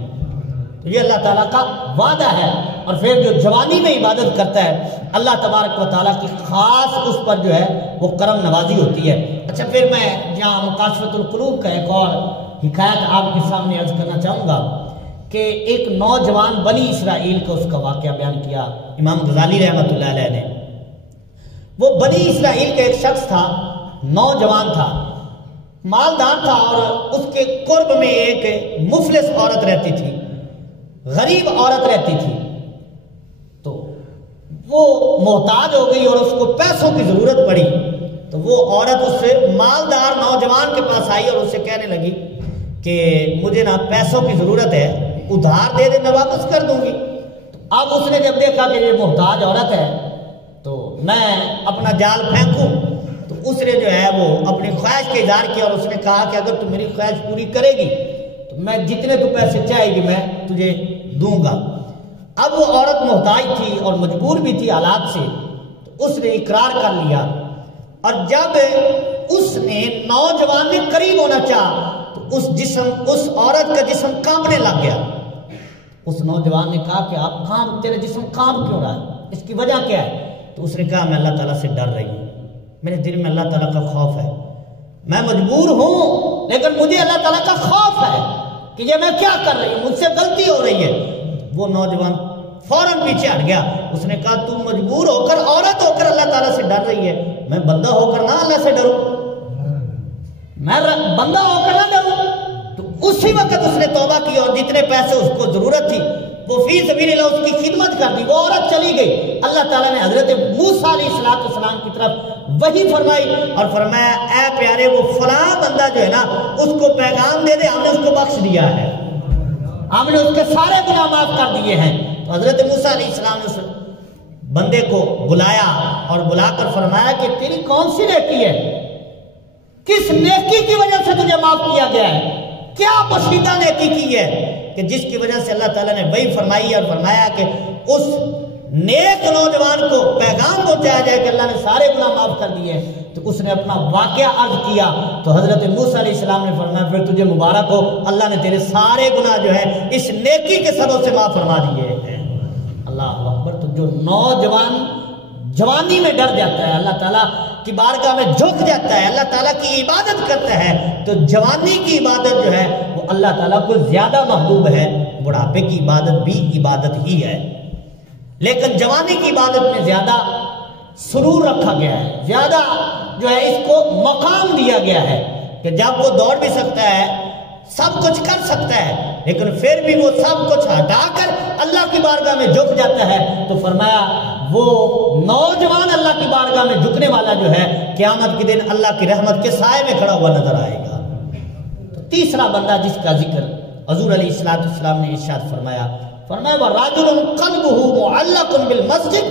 تو یہ اللہ تعالیٰ کا وعدہ ہے۔ اور پھر جو جوانی میں عبادت کرتا ہے اللہ تبارک و تعالیٰ کی خاص اس پر جو ہے وہ کرم نوازی ہوتی ہے۔ اچھا پھر میں یہاں مکاشفۃ القلوب کا ایک اور حکایت آپ کے سامنے عرض کرنا چاہوں گا کہ ایک نوجوان بنی اسرائیل کا اس کا واقعہ بیان کیا امام غزالی رحمۃ اللہ علیہ نے۔ وہ بنی اسرائیل کا ایک شخص تھا، نوجوان تھا، مالدار تھا، اور اس کے قرب میں ایک مفلس عورت رہتی تھی، غریب عورت رہتی تھی۔ تو وہ محتاج ہو گئی اور اس کو پیسوں کی ضرورت پڑی، تو وہ عورت اس سے مالدار نوجوان کے پاس آئی اور اس سے کہنے لگی کہ مجھے نا پیسوں کی ضرورت ہے، ادھار دے دے میں واپس کر دوں گی۔ اب اس نے جب دیکھا کہ یہ محتاج عورت ہے تو میں اپنا جال پھینکوں، تو اس نے جو ہے وہ اپنی خواہش کا اظہار کیا اور اس نے کہا کہ اگر تم میری خواہش پوری کرے گی تو میں جتنے تو پیسے چاہے گی میں تجھے دوں گا۔ اب وہ عورت محتاج تھی اور مجبور بھی تھی حالات سے، تو اس نے اقرار کر لیا، اور جب اس نے نوجوان نے قریب ہونا چاہا تو اس عورت کا جسم کانپنے لگ گیا۔ اس نوجوان نے کہا کہ تیرا جسم کانپ کیوں رہا ہے؟ اس کی وجہ کیا ہے؟ تو اس نے کہا میں اللہ تعالیٰ سے ڈر رہی ہوں، میرے دل میں اللہ تعالیٰ کا خوف ہے، میں مجبور ہوں لیکن مجھے اللہ تعالیٰ کا خوف ہے کہ یہ میں کیا کر رہی ہوں، مجھ سے غلطی ہو رہی ہے۔ وہ نوجوان فوراً پیچھے ہٹ گیا، اس نے کہا تم مجبور ہو کر، عورت ہو کر اللہ تعالیٰ سے ڈر رہی ہے، میں بندہ ہو کر نہ اللہ سے ڈروں، میں بندہ ہو کر نہ ڈروں۔ تو اسی وقت اس نے توبہ کی اور جتنے پیسے اس کو ضرورت تھی وہ فی سبیل اللہ اس کی خدمت کر دی۔ وہ عورت چلی گئی، اللہ تعالیٰ نے حضرت موسیٰ علیہ السلام کی طرف وحی فرمائی اور فرمایا اے پیارے وہ فلاں بندہ جو ہے نا اس کو پیغام دے دے، ہم نے اس کو بخش دیا ہے، ہم نے اس کے سارے گناہ معاف کر دیے ہیں۔ تو حضرت موسیٰ علیہ السلام نے اس بندے کو بلایا اور بلا کر فرمایا کہ تیری کون سی نیکی ہے، کس نیکی کی وجہ سے تجھے معاف کیا گیا ہے، کیا پسندیدہ نیکی کی ہے کہ جس کی وجہ سے اللہ تعالیٰ نے وحی فرمائی اور فرمایا کہ اس نیک نوجوان کو پیغام پہنچایا جائے کہ اللہ نے سارے گناہ معاف کر دیے۔ تو اس نے اپنا واقعہ عرض کیا تو حضرت موسیٰ علیہ السلام نے فرمایا پھر تجھے مبارک ہو، اللہ نے تیرے سارے گناہ جو ہے اس نیکی کے سبب سے معاف فرما دیے ہیں۔ اللہ اکبر۔ تو جو نوجوان جوانی میں ڈر جاتا ہے، اللہ تعالیٰ کی بارگاہ میں جھک جاتا ہے، اللہ تعالیٰ کی عبادت کرتا ہے، تو جوانی کی عبادت جو ہے وہ اللہ تعالیٰ کو زیادہ محبوب ہے۔ بڑھاپے کی عبادت بھی عبادت ہی ہے، لیکن جوانی کی عبادت میں زیادہ سرور رکھا گیا ہے، زیادہ جو ہے اس کو مقام دیا گیا ہے کہ جب وہ دوڑ بھی سکتا ہے، سب کچھ کر سکتا ہے، لیکن پھر بھی وہ سب کچھ ہٹا کر اللہ کی بارگاہ میں جھک جاتا ہے۔ تو فرمایا وہ نوجوان اللہ کی بارگاہ میں جھکنے والا جو ہے قیامت کے دن اللہ کی رحمت کے سائے میں کھڑا ہوا نظر آئے گا۔ تو تیسرا بندہ جس کا ذکر حضور علیہ السلام نے ارشاد فرمایا وَرَجُلٌ قَلْبُهُ مُعَلَّقٌ بِالْمَسْجِدِ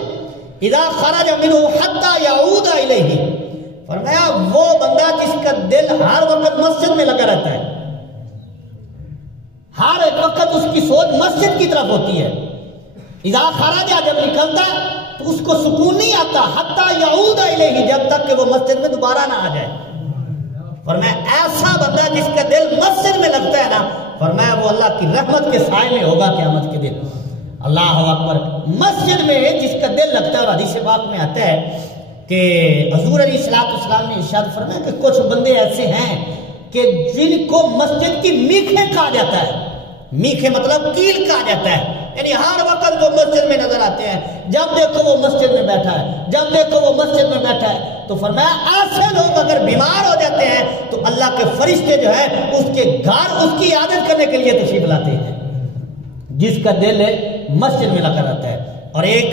اِذَا خَرَجَ مِنْهُ حَتَّى يَعُودَ إِلَيْهِ، فرمایا وہ بندہ جس کا دل ہر وقت مسجد میں لگا رہتا ہے، ہر ایک وقت اس کی سوچ مسجد کی طرف ہوتی ہے، اذا خرج جب نکلتا ہے تو اس کو سکون نہیں آتا، حتی یعود الیہ جب تک کہ وہ مسجد میں دوبارہ نہ آ جائے۔ فرمایا ایسا بندہ جس کا دل مسجد میں لگتا ہے نا، فرمایا وہ اللہ کی رحمت کے سائے میں ہوگا قیامت کے دن۔ اللہ اکبر۔ مسجد میں جس کا دل لگتا ہے، اور حدیث پاک میں آتا ہے کہ حضور علیہ السلام نے ارشاد فرمایا کہ کچھ بندے ایسے ہیں کہ جن کو مسجد کی میخیں کہا جاتا ہے، میخیں مطلب کیل کہا جاتا ہے، یعنی ہر وقت وہ مسجد میں نظر آتے ہیں، جب دیکھو وہ مسجد میں بیٹھا ہے، جب دیکھو وہ مسجد میں بیٹھا ہے۔ تو فرمایا ایسے لوگ اگر بیمار ہو جاتے ہیں تو اللہ کے فرشتے جو ہے اس کے گھر اس کی عادت کرنے کے لیے تشریف لاتے ہیں، جس کا دل مسجد میں لگا رہتا ہے۔ اور ایک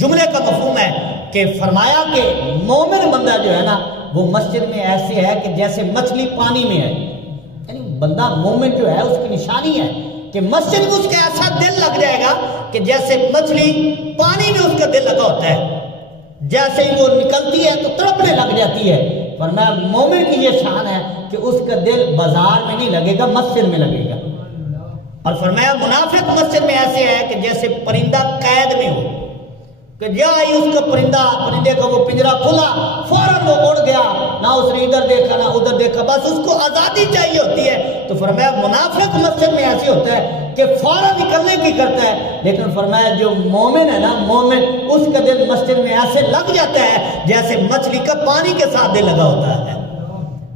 جملے کا مفہوم ہے کہ فرمایا کہ مومن بندہ جو ہے نا وہ مسجد میں ایسے ہے کہ جیسے مچھلی پانی میں ہے، یعنی بندہ مومن جو ہے اس کی نشانی ہے کہ مسجد میں اس کا ایسا دل لگ جائے گا کہ جیسے مچھلی پانی میں اس کا دل لگا ہوتا ہے، جیسے ہی وہ نکلتی ہے تو تڑپنے لگ جاتی ہے۔ فرمایا مومن کی یہ شان ہے کہ اس کا دل بازار میں نہیں لگے گا، مسجد میں لگے گا۔ اور فرمایا منافق مسجد میں ایسے ہے کہ جیسے پرندہ قید میں ہو، کہ جہاں ہی اس کا پرندے کا وہ پنجرا کھلا فوراً وہ اڑ گیا، نہ اس نے ادھر دیکھا نہ ادھر دیکھا، بس اس کو آزادی چاہیے ہوتی ہے۔ تو فرمایا منافق مسجد میں ایسے ہوتا ہے کہ فوراً نکلنے کی کرتا ہے، لیکن فرمایا جو مومن ہے نا، مومن اس کا دل مسجد میں ایسے لگ جاتا ہے جیسے مچھلی کا پانی کے ساتھ دل لگا ہوتا ہے۔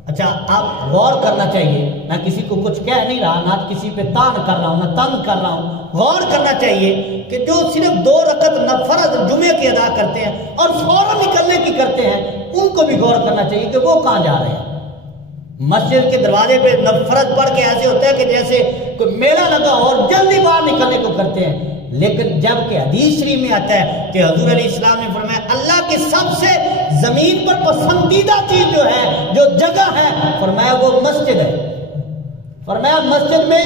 اچھا آپ غور کرنا چاہیے، میں کسی کو کچھ کہہ نہیں رہا، نہ کسی پہ تان کر رہا ہوں نہ تنگ کر رہا ہوں، غور کرنا چاہیے کہ جو صرف 2 رکعت فرض جمعے کی ادا کرتے ہیں اور فوراً نکلنے کی کرتے ہیں، ان کو بھی غور کرنا چاہیے کہ وہ کہاں جا رہے ہیں۔ مسجد کے دروازے پہ فرض پڑھ کے ایسے ہوتا ہے کہ جیسے کوئی میلہ لگا اور جلدی باہر نکلنے کو کرتے ہیں، لیکن جب کہ حدیث شریف میں آتا ہے کہ حضور علیہ السلام نے فرمایا اللہ کی سب سے زمین پر پسندیدہ چیز جو ہے، جو جگہ ہے، فرمایا وہ مسجد ہے۔ فرمایا مسجد میں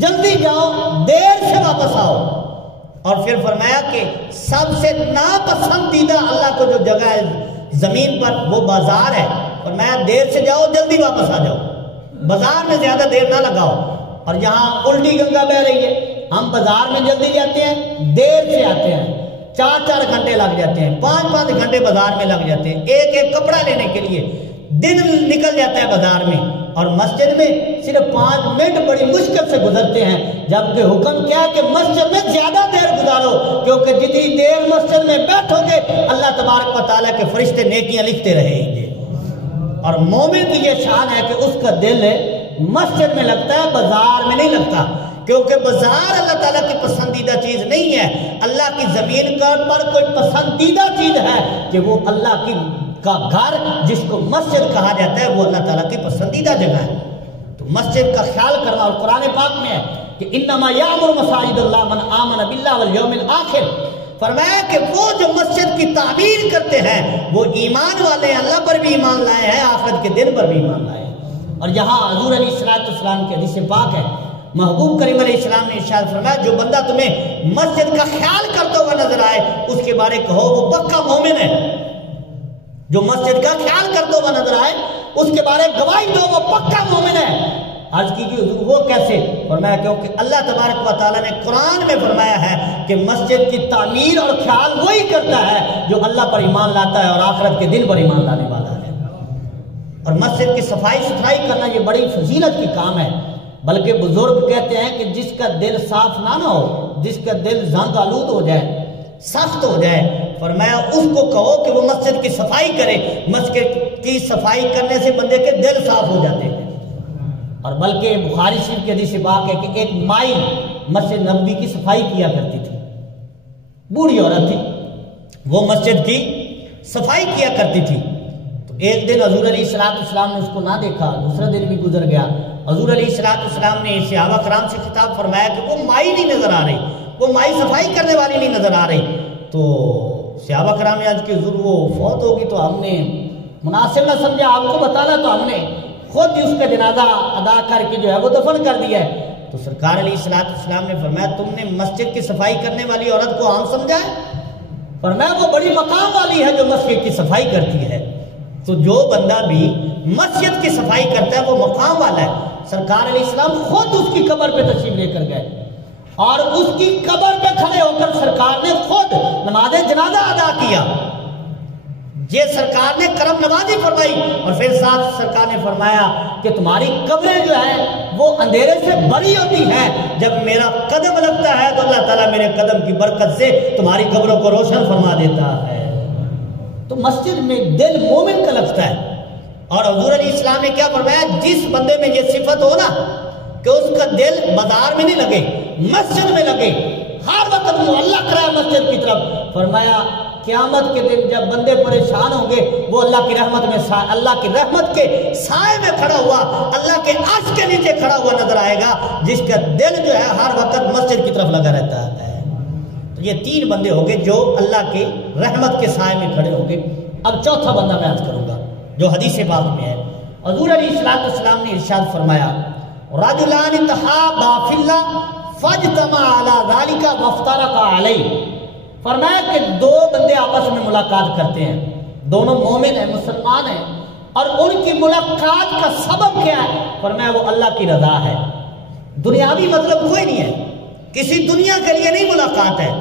جلدی جاؤ، دیر سے واپس آؤ۔ اور پھر فرمایا کہ سب سے ناپسندیدہ اللہ کو جو جگہ ہے زمین پر وہ بازار ہے، فرمایا دیر سے جاؤ جلدی واپس آ جاؤ، بازار میں زیادہ دیر نہ لگاؤ۔ اور یہاں الٹی گنگا بہ رہی ہے، ہم بازار میں جلدی جاتے ہیں، دیر سے آتے ہیں، 4 گھنٹے لگ جاتے ہیں، 5 گھنٹے بازار میں لگ جاتے ہیں، ایک کپڑا لینے کے لیے دن نکل جاتا ہے بازار میں، اور مسجد میں صرف 5 منٹ بڑی مشکل سے گزرتے ہیں، جبکہ حکم کیا ہے کہ مسجد میں زیادہ دیر گزارو، کیونکہ جتنی دیر مسجد میں بیٹھو گے اللہ تبارک و تعالیٰ کے فرشتے نیکیاں لکھتے رہیں گے۔ اور مومن کی یہ شان ہے کہ اس کا دل مسجد میں لگتا ہے، بازار میں نہیں لگتا، کیونکہ بازار اللہ تعالیٰ کی پسندیدہ چیز نہیں ہے۔ اللہ کی زمین پر کوئی پسندیدہ چیز ہے کہ وہ اللہ کا گھر جس کو مسجد کہا جاتا ہے، وہ اللہ تعالیٰ کی پسندیدہ جگہ ہے۔ تو مسجد کا خیال کرنا، اور قرآن پاک میں ہے کہ انما یعمر مساجد اللہ من آمن باللہ والیوم الآخر، فرمایا کہ وہ جو مسجد کی تعمیر کرتے ہیں وہ ایمان والے ہیں، اللہ پر بھی ایمان لائے ہیں، آخرت کے دن پر بھی ایمان لائے ہیں۔ اور یہاں حضور علیہ السلام کی حدیث پاک ہے، محبوب کریم علیہ السلام نے ارشاد فرمایا جو بندہ تمہیں مسجد کا خیال کرتا ہوا نظر آئے اس کے بارے کہو وہ پکا مومن ہے۔ جو مسجد کا خیال کرتا ہوا نظر آئے اس کے بارے گواہی دو وہ پکا مومن ہے۔ عرض کیجیے حضور وہ کیسے؟ فرمایا کیونکہ اللہ تبارک و تعالیٰ نے قرآن میں فرمایا ہے کہ مسجد کی تعمیر اور خیال وہی کرتا ہے جو اللہ پر ایمان لاتا ہے اور آخرت کے دن پر ایمان لانے والا ہے۔ اور مسجد کی صفائی ستھرائی کرنا یہ بڑی فضیلت کی کام ہے، بلکہ بزرگ کہتے ہیں کہ جس کا دل صاف نہ ہو، جس کا دل زنگ آلود ہو جائے، سخت ہو جائے، فرمایا اس کو کہو کہ وہ مسجد کی صفائی کرے۔ مسجد کی صفائی کرنے سے بندے کے دل صاف ہو جاتے ہیں۔ اور بلکہ بخاری شریف کی حدیث بات ہے کہ ایک مائی مسجد نبوی کی صفائی کیا کرتی تھی، بوڑھی عورت تھی، وہ مسجد کی صفائی کیا کرتی تھی۔ تو ایک دن حضور علیہ السلام نے اس کو نہ دیکھا، دوسرا دن بھی گزر گیا، حضور علیہ السلام نے صحابہ کرام سے خطاب فرمایا کہ وہ مائی نہیں نظر آ رہی، وہ مائی صفائی کرنے والی نہیں نظر آ رہی۔ تو صحابہ کرام نے عرض کی حضور وہ فوت ہوگی تو ہم نے مناسب نہ سمجھا آپ کو بتانا، تو ہم نے خود ہی اس کا جنازہ ادا کر کے جو ہے وہ دفن کر دیا ہے۔ تو سرکار علیہ السلام نے فرمایا تم نے مسجد کی صفائی کرنے والی عورت کو عام سمجھا ہے؟ فرمایا وہ بڑی مقام والی ہے جو مسجد کی صفائی کرتی ہے۔ تو جو بندہ بھی مسجد کی صفائی کرتا ہے وہ مقام والا ہے۔ سرکار علیہ السلام خود اس کی قبر پہ تشریف لے کر گئے اور اس کی قبر پہ کھڑے ہو کر سرکار نے خود نماز جنازہ ادا کیا۔ یہ سرکار نے کرم نوازی فرمائی، اور پھر ساتھ سرکار نے فرمایا کہ تمہاری قبریں جو ہیں وہ اندھیرے سے بھری ہوتی ہیں، جب میرا قدم لگتا ہے تو اللہ تعالیٰ میرے قدم کی برکت سے تمہاری قبروں کو روشن فرما دیتا ہے۔ تو مسجد میں دل مومن کا لگتا ہے۔ اور حضور علیہ السلام نے کیا فرمایا؟ جس بندے میں یہ صفت ہو نا کہ اس کا دل بازار میں نہیں لگے، مسجد میں لگے، ہر وقت معلق رہا مسجد کی طرف، فرمایا قیامت کے دن جب بندے پریشان ہوں گے وہ اللہ کی رحمت کے سائے میں کھڑا ہوا، اللہ کے عرش کے نیچے کھڑا ہوا نظر آئے گا، جس کا دل جو ہے ہر وقت مسجد کی طرف لگا رہتا ہے۔ تو یہ 3 بندے ہوں گے جو اللہ کے رحمت کے سائے میں کھڑے ہوں گے۔ اب چوتھا بندہ میں عرض کروں گا جو حدیث پاک میں ہے۔ حضور علیہ السلام نے ارشاد فرمایا رجلان تحابا فی اللہ فاجتمعا علی ذلک وافترقا علیہ، فرمایا کہ 2 بندے آپس میں ملاقات کرتے ہیں، دونوں مومن ہیں، مسلمان ہیں، اور ان کی ملاقات کا سبب کیا ہے؟ فرمایا وہ اللہ کی رضا ہے، دنیاوی مطلب کوئی نہیں ہے، کسی دنیا کے لیے نہیں ملاقات ہے،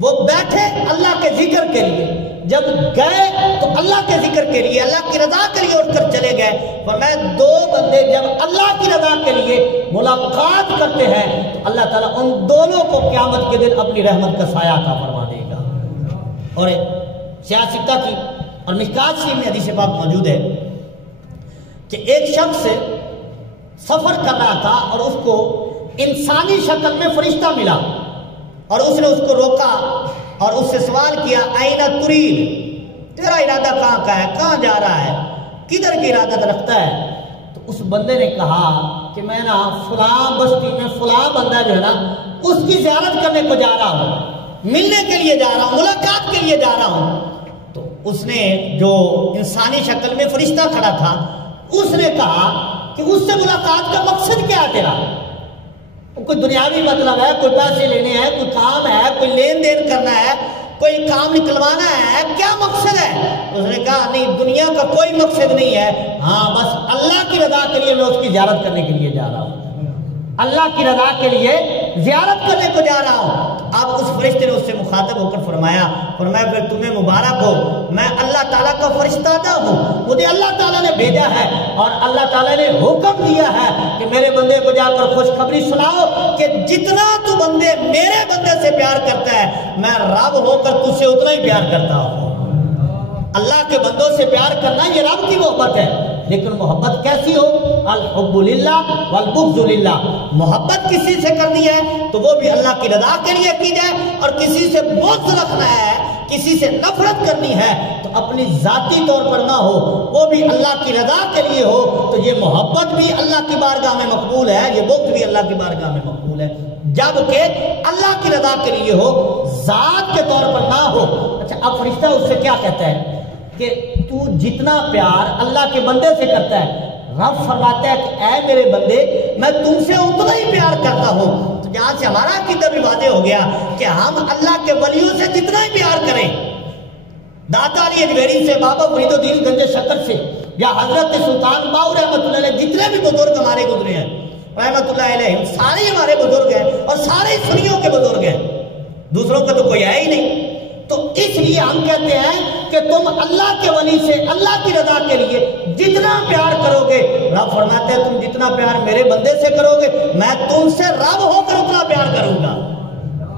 وہ بیٹھے اللہ کے ذکر کے لیے، جب گئے تو اللہ کے ذکر کے لیے، اللہ کی رضا کے لیے اٹھ کر چلے گئے۔ فرمایا 2 بندے جب اللہ کی رضا کے لیے ملاقات کرتے ہیں تو اللہ تعالیٰ ان دونوں کو قیامت کے دن اپنی رحمت کا سایہ عطا فرما دے گا۔ اور سیاستہ کی اور مشکات شریف میں حدیث پاک موجود ہے کہ ایک شخص سفر کر رہا تھا اور اس کو انسانی شکل میں فرشتہ ملا، اور اس نے اس کو روکا اور اس سے سوال کیا آئینہ ترید، تیرا ارادہ کہاں کا ہے، کہاں جا رہا ہے، کدھر کی ارادت رکھتا ہے؟ تو اس بندے نے کہا کہ میں نا فلاں بستی میں فلاں بندہ جو ہے نا اس کی زیارت کرنے کو جا رہا ہوں، ملنے کے لیے جا رہا ہوں، ملاقات کے لیے جا رہا ہوں۔ تو اس نے جو انسانی شکل میں فرشتہ کھڑا تھا اس نے کہا کہ اس سے ملاقات کا مقصد کیا ہے تیرا؟ کوئی دنیاوی مطلب ہے، کوئی پیسے لینے ہیں، کوئی کام ہے، کوئی لین دین کرنا ہے، کوئی کام نکلوانا ہے، کیا مقصد ہے؟ اس نے کہا نہیں دنیا کا کوئی مقصد نہیں ہے، ہاں بس اللہ کی رضا کے لیے میں اس کی زیارت کرنے کے لیے جا رہا ہوں، اللہ کی رضا کے لیے زیارت کرنے کو جا رہا ہوں۔ اب اس فرشتے نے اس سے مخاطب ہو کر فرمایا پھر تمہیں مبارک ہو، میں اللہ تعالیٰ کا فرشتہ ہوں، مجھے اللہ تعالیٰ نے بھیجا ہے اور اللہ تعالیٰ نے حکم دیا ہے کہ میرے بندے کو جا کر خوشخبری سناؤ کہ جتنا تو بندے میرے بندے سے پیار کرتا ہے میں رب ہو کر تجھ سے اتنا ہی پیار کرتا ہوں۔ اللہ کے بندوں سے پیار کرنا یہ رب کی محبت ہے، لیکن محبت کیسی ہو؟ الحب للہ والبغض للہ۔ محبت کسی سے کرنی ہے تو وہ بھی اللہ کی رضا کے لیے کی جائے، اور کسی سے بغض رکھنا ہے، کسی سے نفرت کرنی ہے تو اپنی ذاتی طور پر نہ ہو، وہ بھی اللہ کی رضا کے لیے ہو، تو یہ محبت بھی اللہ کی بارگاہ میں مقبول ہے، یہ بغض بھی اللہ کی بارگاہ میں مقبول ہے، جبکہ اللہ کی رضا کے لیے ہو، ذات کے طور پر نہ ہو۔ اچھا اب فرشتہ اس سے کیا کہتا ہے کہ تو جتنا پیار اللہ کے بندے سے کرتا ہے، رب فرماتا ہے کہ اے میرے بندے میں تم سے اتنا ہی پیار کرتا ہوں۔ تو یہاں سے ہمارا عقیدہ بھی واضح ہو گیا کہ ہم اللہ کے ولیوں سے جتنا ہی پیار کریں، داتا علی اجمیری سے، بابا فرید الدین گنج شکر سے، یا حضرت سلطان باؤ رحمۃ اللہ علیہ، جتنے بھی بزرگ ہمارے گزرے ہیں رحمۃ اللہ علیہ، سارے ہمارے بزرگ ہیں اور سارے سنیوں کے بزرگ ہیں، دوسروں کا تو کوئی ہے ہی نہیں۔ تو اس لیے ہم کہتے ہیں کہ تم اللہ کے ولی سے اللہ کی رضا کے لیے جتنا پیار کرو گے، رب فرماتے ہیں تم جتنا پیار میرے بندے سے کرو گے میں تم سے رب ہو کر اتنا پیار کروں گا۔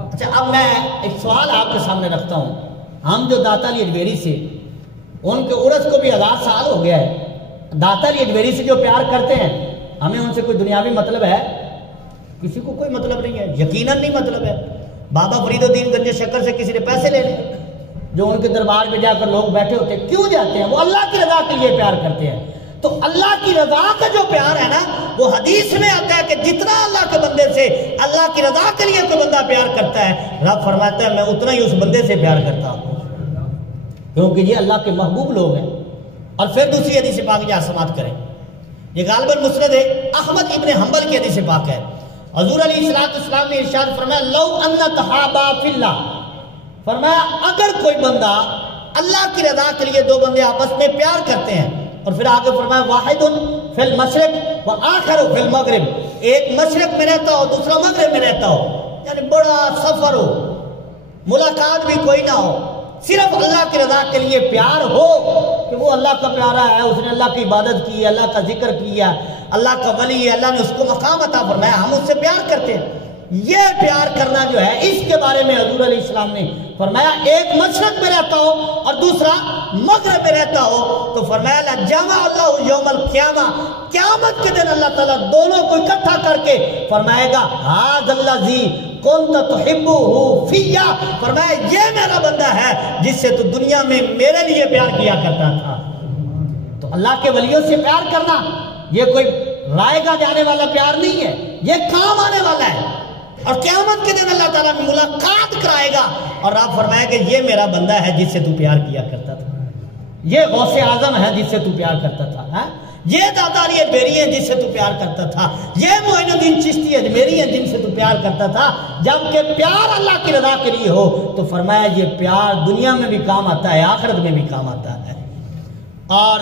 اچھا اب میں ایک سوال آپ کے سامنے رکھتا ہوں، ہم جو داتا علی اجمیری سے، ان کے عرس کو بھی 1000 سال ہو گیا ہے، داتا علی اجمیری سے جو پیار کرتے ہیں ہمیں ان سے کوئی دنیاوی مطلب ہے؟ کسی کو کوئی مطلب نہیں ہے، یقیناً نہیں مطلب ہے۔ بابا فرید الدین گنج شکر سے کسی نے پیسے لے لے، جو ان کے دربار میں جا کر لوگ بیٹھے ہوتے ہیں، کیوں جاتے ہیں؟ وہ اللہ کی رضا کے لیے پیار کرتے ہیں۔ تو اللہ کی رضا کا جو پیار ہے نا، وہ حدیث میں آتا ہے کہ جتنا اللہ کے بندے سے اللہ کی رضا کے لیے کوئی بندہ پیار کرتا ہے، رب فرماتا ہے میں اتنا ہی اس بندے سے پیار کرتا ہوں، کیونکہ یہ اللہ کے محبوب لوگ ہیں۔ اور پھر دوسری حدیث پاک جہاں سماعت کریں، یہ غالباً مسند احمد ابن حنبل کی حدیث پاک ہے۔ حضور علیہ السلام نے ارشاد فرمایا لو ان تحابا فی اللہ، فرمایا اگر کوئی بندہ اللہ کی رضا کے لیے دو بندے آپس میں پیار کرتے ہیں، اور پھر آگے فرمایا واحد فی المشرق وآخر فی المغرب، ایک مشرق میں رہتا ہو دوسرا مغرب میں رہتا ہو، یعنی بڑا سفر ہو، ملاقات بھی کوئی نہ ہو، صرف اللہ کی رضا کے لیے پیار ہو کہ وہ اللہ کا پیارا ہے، اس نے اللہ کی عبادت کی ہے، اللہ کا ذکر کیا، اللہ کا ولی ہے، اللہ نے اس کو مقام عطا فرمایا، ہم اس سے پیار کرتے ہیں۔ یہ پیار کرنا جو ہے اس کے بارے میں حضور علیہ السلام نے فرمایا ایک مشرق میں رہتا ہو اور دوسرا مغرب میں رہتا ہو تو فرمایا لجمع اللہ یوم القیامہ، قیامت کے دن اللہ تعالیٰ دونوں کو اکٹھا کر کے فرمائے گا ھذا الذی کنت تحبہ فیہ، فرمایا یہ میرا بندہ ہے جس سے تو دنیا میں میرے لیے پیار کیا کرتا تھا۔ تو اللہ کے ولیوں سے پیار کرنا یہ کوئی رائے گا جانے والا پیار نہیں ہے، یہ کام آنے والا ہے، اور قیامت کے دن اللہ تعالیٰ ملاقات کرائے گا اور آپ فرمائے کہ یہ میرا بندہ ہے جس سے تو پیار کیا کرتا تھا، یہ غوث اعظم ہے جس سے تو پیار کرتا تھا، یہ داتا علی اجمیری ہے جس سے تو پیار کرتا تھا، یہ معین الدین چشتی اجمیری ہے جن سے تو پیار کرتا تھا۔ جبکہ پیار اللہ کی رضا کے لیے ہو تو فرمایا یہ پیار دنیا میں بھی کام آتا ہے، آخرت میں بھی کام آتا ہے۔ اور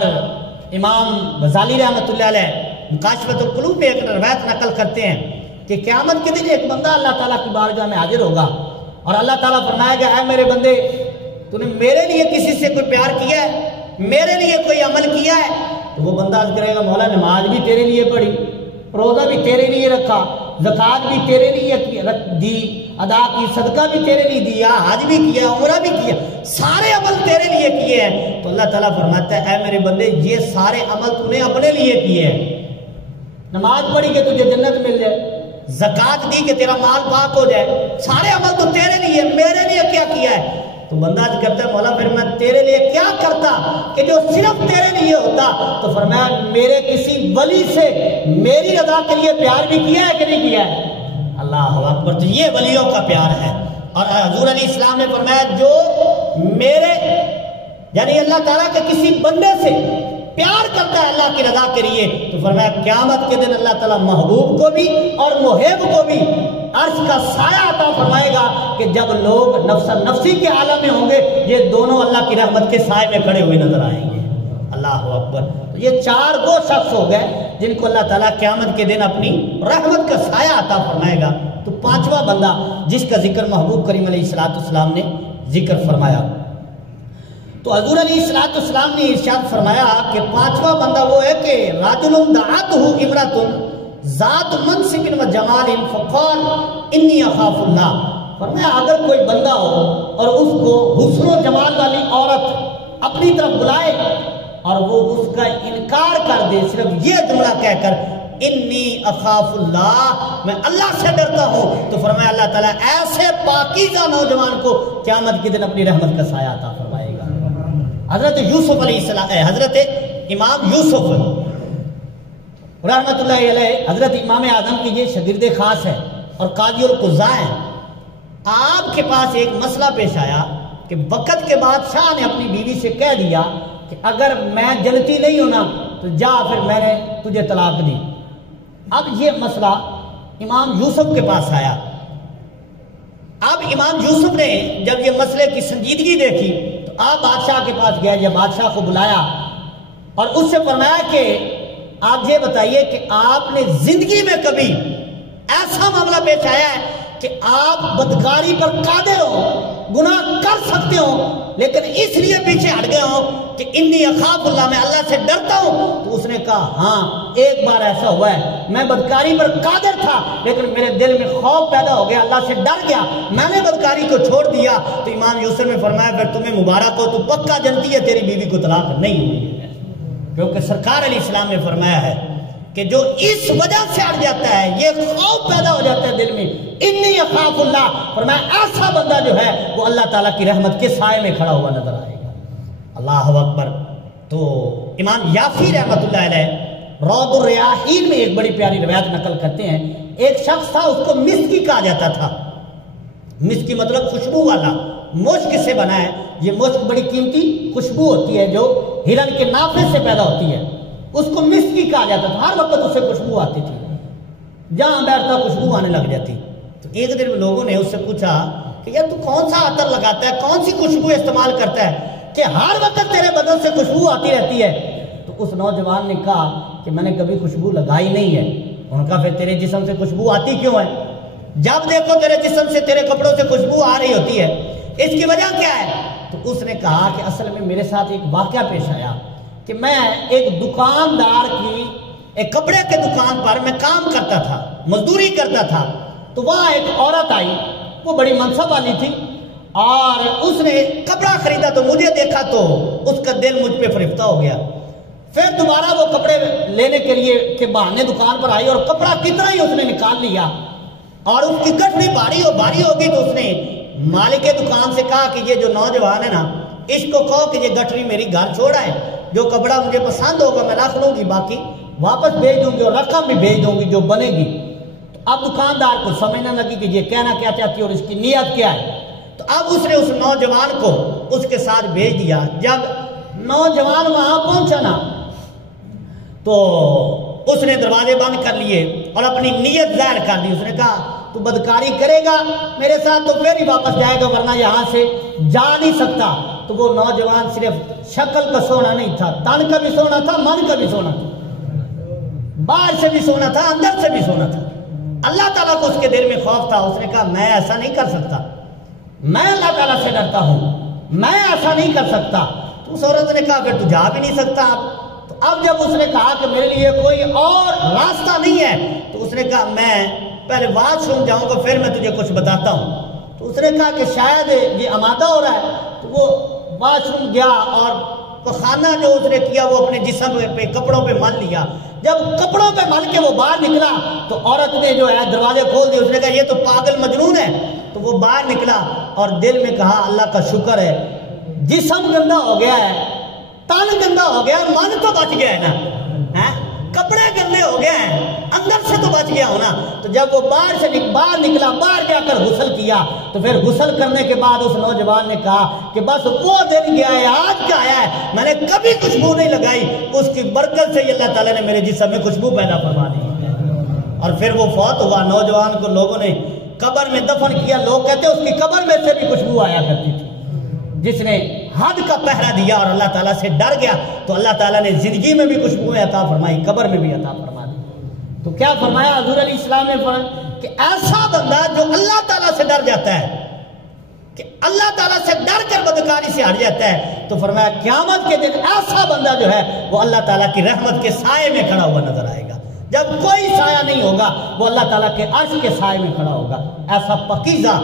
امام غزالی رحمۃ اللہ علیہ مکاشفۃ القلوب میں ایک روایت نقل کرتے ہیں کہ قیامت کے دن ایک بندہ اللہ تعالیٰ کی بارگاہ میں حاضر ہوگا اور اللہ تعالیٰ فرمائے گا اے میرے بندے تو نے میرے لیے کسی سے کوئی پیار کیا ہے، میرے لیے کوئی عمل کیا ہے؟ تو وہ بندہ عرض کرے گا مولا نماز بھی تیرے لیے پڑھی، روزہ بھی تیرے لیے رکھا، زکوٰۃ بھی تیرے لیے دی، ادا کی، صدقہ بھی تیرے لیے دیا، حج بھی کیا، عمرہ بھی کیا، سارے عمل تیرے لیے کیے ہیں۔ تو اللہ تعالیٰ فرماتا ہے اے میرے بندے یہ سارے عمل تو نے اپنے لیے کیے ہیں، نماز پڑھی کہ تجھے جنت مل جائے، زکوٰۃ دی کہ تیرا مال پاک ہو جائے، سارے عمل تو تیرے لیے، میرے لیے کیا کیا ہے؟ تو بندہ کہتا ہے مولا پھر میں تیرے لیے کیا کرتا کہ جو صرف تیرے لیے ہوتا؟ تو فرمایا میرے کسی ولی سے میری رضا کے لیے پیار بھی کیا ہے کہ نہیں کیا ہے؟ اللہ اکبر، تو یہ ولیوں کا پیار ہے۔ اور حضور علیہ السلام نے فرمایا جو میرے یعنی اللہ تعالیٰ کے کسی بندے سے پیار کرتا ہے اللہ کی رضا کے لیے تو فرمایا قیامت کے دن اللہ تعالیٰ محبوب کو بھی اور محب کو بھی عرش کا سایہ عطا فرمائے گا کہ جب لوگ نفس نفسی کے عالم میں ہوں گے یہ دونوں اللہ کی رحمت کے سائے میں کھڑے ہوئے نظر آئیں گے۔ اللہ اکبر. تو یہ 4 وہ شخص ہو گئے جن کو اللہ تعالیٰ قیامت کے دن اپنی رحمت کا سایہ عطا فرمائے گا. تو 5واں بندہ جس کا ذکر محبوب کریم علیہ السلام نے ذکر فرمایا، تو حضور علیہ السلام نے ارشاد فرمایا کہ 5واں بندہ وہ ہے کہ راجل دعاتہ امرأۃ ذات منصب و جمال فقال انی اخاف اللہ. فرمایا اگر کوئی بندہ ہو اور اس کو حسن و جمال والی عورت اپنی طرف بلائے اور وہ اس کا انکار کر دے صرف یہ جملہ کہہ کر انی اخاف اللہ، میں اللہ سے ڈرتا ہوں، تو فرمایا اللہ تعالیٰ ایسے پاکیزہ نوجوان کو قیامت کے دن اپنی رحمت کا سایہ عطا فرمائے گا. حضرت یوسف علیہ السلام، حضرت امام یوسف رحمت اللہ علیہ، حضرت امام اعظم کی یہ شاگرد خاص ہے اور قاضی القضاء ہیں. آپ کے پاس ایک مسئلہ پیش آیا کہ وقت کے بادشاہ نے اپنی بیوی سے کہہ دیا کہ اگر میں جنتی نہیں ہونا تو جا، پھر میں نے تجھے طلاق دی. اب یہ مسئلہ امام یوسف کے پاس آیا. اب امام یوسف نے جب یہ مسئلے کی سنجیدگی دیکھی تو آپ بادشاہ کے پاس گئے، جب بادشاہ کو بلایا اور اس سے فرمایا کہ آپ یہ بتائیے کہ آپ نے زندگی میں کبھی ایسا معاملہ پیش آیا ہے کہ آپ بدکاری پر قادر ہو، گناہ کر سکتے ہو، لیکن اس لیے پیچھے ہٹ گئے ہو کہ انی اخاف اللہ، میں اللہ سے ڈرتا ہوں؟ تو اس نے کہا ہاں ایک بار ایسا ہوا ہے، میں بدکاری پر قادر تھا لیکن میرے دل میں خوف پیدا ہو گیا، اللہ سے ڈر گیا، میں نے بدکاری کو چھوڑ دیا. تو امام یوسف نے فرمایا پھر تمہیں مبارک ہو، تو پکا جنتی ہے تیری بیوی کو طلاق نہیں ہوئی ہے، کیونکہ سرکار علیہ السلام نے فرمایا ہے کہ جو اس وجہ سے ہٹ جاتا ہے، یہ خوف پیدا ہو جاتا ہے دل میں، انی اخاف اللہ، فرمایا ایسا بندہ جو ہے وہ اللہ تعالیٰ کی رحمت کے سائے میں کھڑا ہوا نظر آئے گا. اللہ اکبر. تو امام یافی رحمت اللہ علیہ روض الریاحین میں ایک بڑی پیاری روایت نقل کرتے ہیں. ایک شخص تھا، اس کو مسکی کہا جاتا تھا. مسکی مطلب خوشبو والا، مشک سے بنا ہے. یہ مشک بڑی قیمتی خوشبو ہوتی ہے جو ہرن کے نافے سے پیدا ہوتی ہے، اس کو مسکی کہا جاتا تھا. ہر وقت اس سے خوشبو آتی تھی، جہاں بیٹھتا خوشبو آنے لگ جاتی. تو ایک دن لوگوں نے اس سے پوچھا کہ یار تو کون سا عطر لگاتا ہے، کون سی خوشبو استعمال کرتا ہے کہ ہر وقت تیرے بدن سے خوشبو آتی رہتی ہے؟ تو اس نوجوان نے کہا کہ میں نے کبھی خوشبو لگائی نہیں ہے. انہوں نے کہا پھر تیرے جسم سے خوشبو آتی کیوں ہے؟ جب دیکھو تیرے جسم سے، تیرے کپڑوں سے خوشبو آ رہی ہوتی ہے، اس کی وجہ کیا ہے؟ تو اس نے کہا کہ اصل میں میرے ساتھ ایک واقعہ پیش آیا کہ میں ایک دکاندار کی ایک کپڑے کے دکان پر میں کام کرتا تھا، مزدوری کرتا تھا. تو وہاں ایک عورت آئی، وہ بڑی منصب والی تھی، اور اس نے کپڑا خریدا تو مجھے دیکھا تو اس کا دل مجھ پہ فریفتہ ہو گیا. پھر دوبارہ وہ کپڑے لینے کے لیے کہ بہانے دکان پر آئی اور کپڑا کتنا ہی اس نے نکال لیا اور اس کی گٹھڑی بھاری ہوگی. تو اس نے مالک دکان سے کہا کہ یہ جو نوجوان ہے نا، اس کو کہو کہ یہ گٹھڑی میری گھر چھوڑ آئے، جو کپڑا مجھے پسند ہوگا میں رکھ لوں گی، باقی واپس بھیج دوں گی اور رقم بھی بھیج دوں گی جو بنے گی. تو اب دکاندار کو سمجھنے لگی کہ یہ کہنا کیا چاہتی ہے اور اس کی نیت کیا ہے. تو اب اس نے اس نوجوان کو اس کے ساتھ بھیج دیا. جب نوجوان وہاں پہنچا نا تو اس نے دروازے بند کر لیے اور اپنی نیت ظاہر کر دی. اس نے کہا تو بدکاری کرے گا میرے ساتھ تو پھر ہی واپس جائے گا، ورنہ یہاں سے جا نہیں سکتا. تو وہ نوجوان صرف شکل کا سونا نہیں تھا، تن کا بھی سونا تھا، من کا بھی سونا تھا، باہر سے بھی سونا تھا، اندر سے بھی سونا تھا. اللہ تعالیٰ کو اس کے دل میں خوف تھا. اس نے کہا میں ایسا نہیں کر سکتا، میں اللہ تعالیٰ سے ڈرتا ہوں، میں ایسا نہیں کر سکتا. تو اس عورت نے کہا پھر تو جا بھی نہیں سکتا. تو اب جب اس نے کہا کہ میرے لیے کوئی اور راستہ نہیں ہے، تو اس نے کہا میں پہلے واش روم جاؤں گا پھر میں تجھے کچھ بتاتا ہوں. تو اس نے کہا کہ شاید یہ آمادہ ہو رہا ہے. تو وہ واش روم گیا اور پخانہ جو اس نے کیا وہ اپنے جسم پہ کپڑوں پہ مل لیا. جب کپڑوں پہ مل کے وہ باہر نکلا تو عورت نے جو ہے دروازے کھول دیے. اس نے کہا یہ تو پاگل مجنون ہے. تو وہ باہر نکلا اور دل میں کہا اللہ کا شکر ہے، جسم گندا ہو گیا ہے، تن گندا ہو گیا، من تو بچ گیا ہے نا، کپڑے گندے ہو گئے ہیں، اندر سے تو بچ گیا ہونا. تو جب وہ باہر نکلا، باہر جا کر غسل کیا، تو پھر غسل کرنے کے بعد اس نوجوان نے کہا کہ بس وہ دن گیا ہے، آج کا آیا ہے، میں نے کبھی خوشبو نہیں لگائی، اس کی برکت سے اللہ تعالیٰ نے میرے جسم میں خوشبو پیدا فرما دی. اور پھر وہ فوت ہوا. نوجوان کو لوگوں نے قبر میں دفن کیا. لوگ کہتے ہیں اس کی قبر میں سے بھی خوشبو آیا کرتی تھی. جس نے حد کا پہرا دیا اور اللہ تعالیٰ سے ڈر گیا تو اللہ تعالیٰ نے زندگی میں بھی خوشبوئیں عطا فرمائی، قبر میں بھی عطا فرما دی۔ تو کیا فرمایا حضور علیہ السلام نے فرمایا کہ ایسا بندہ جو اللہ تعالیٰ سے ڈر جاتا ہے، کہ اللہ تعالیٰ سے ڈر کر بدکاری سے ہٹ جاتا ہے، تو فرمایا قیامت کے دن ایسا بندہ جو ہے وہ اللہ تعالیٰ کی رحمت کے سائے میں کھڑا ہوا نظر آئے گا۔ جب کوئی سایہ نہیں ہوگا وہ اللہ تعالیٰ کے عرش کے سائے میں کھڑا ہوگا۔ ایسا پاکیزہ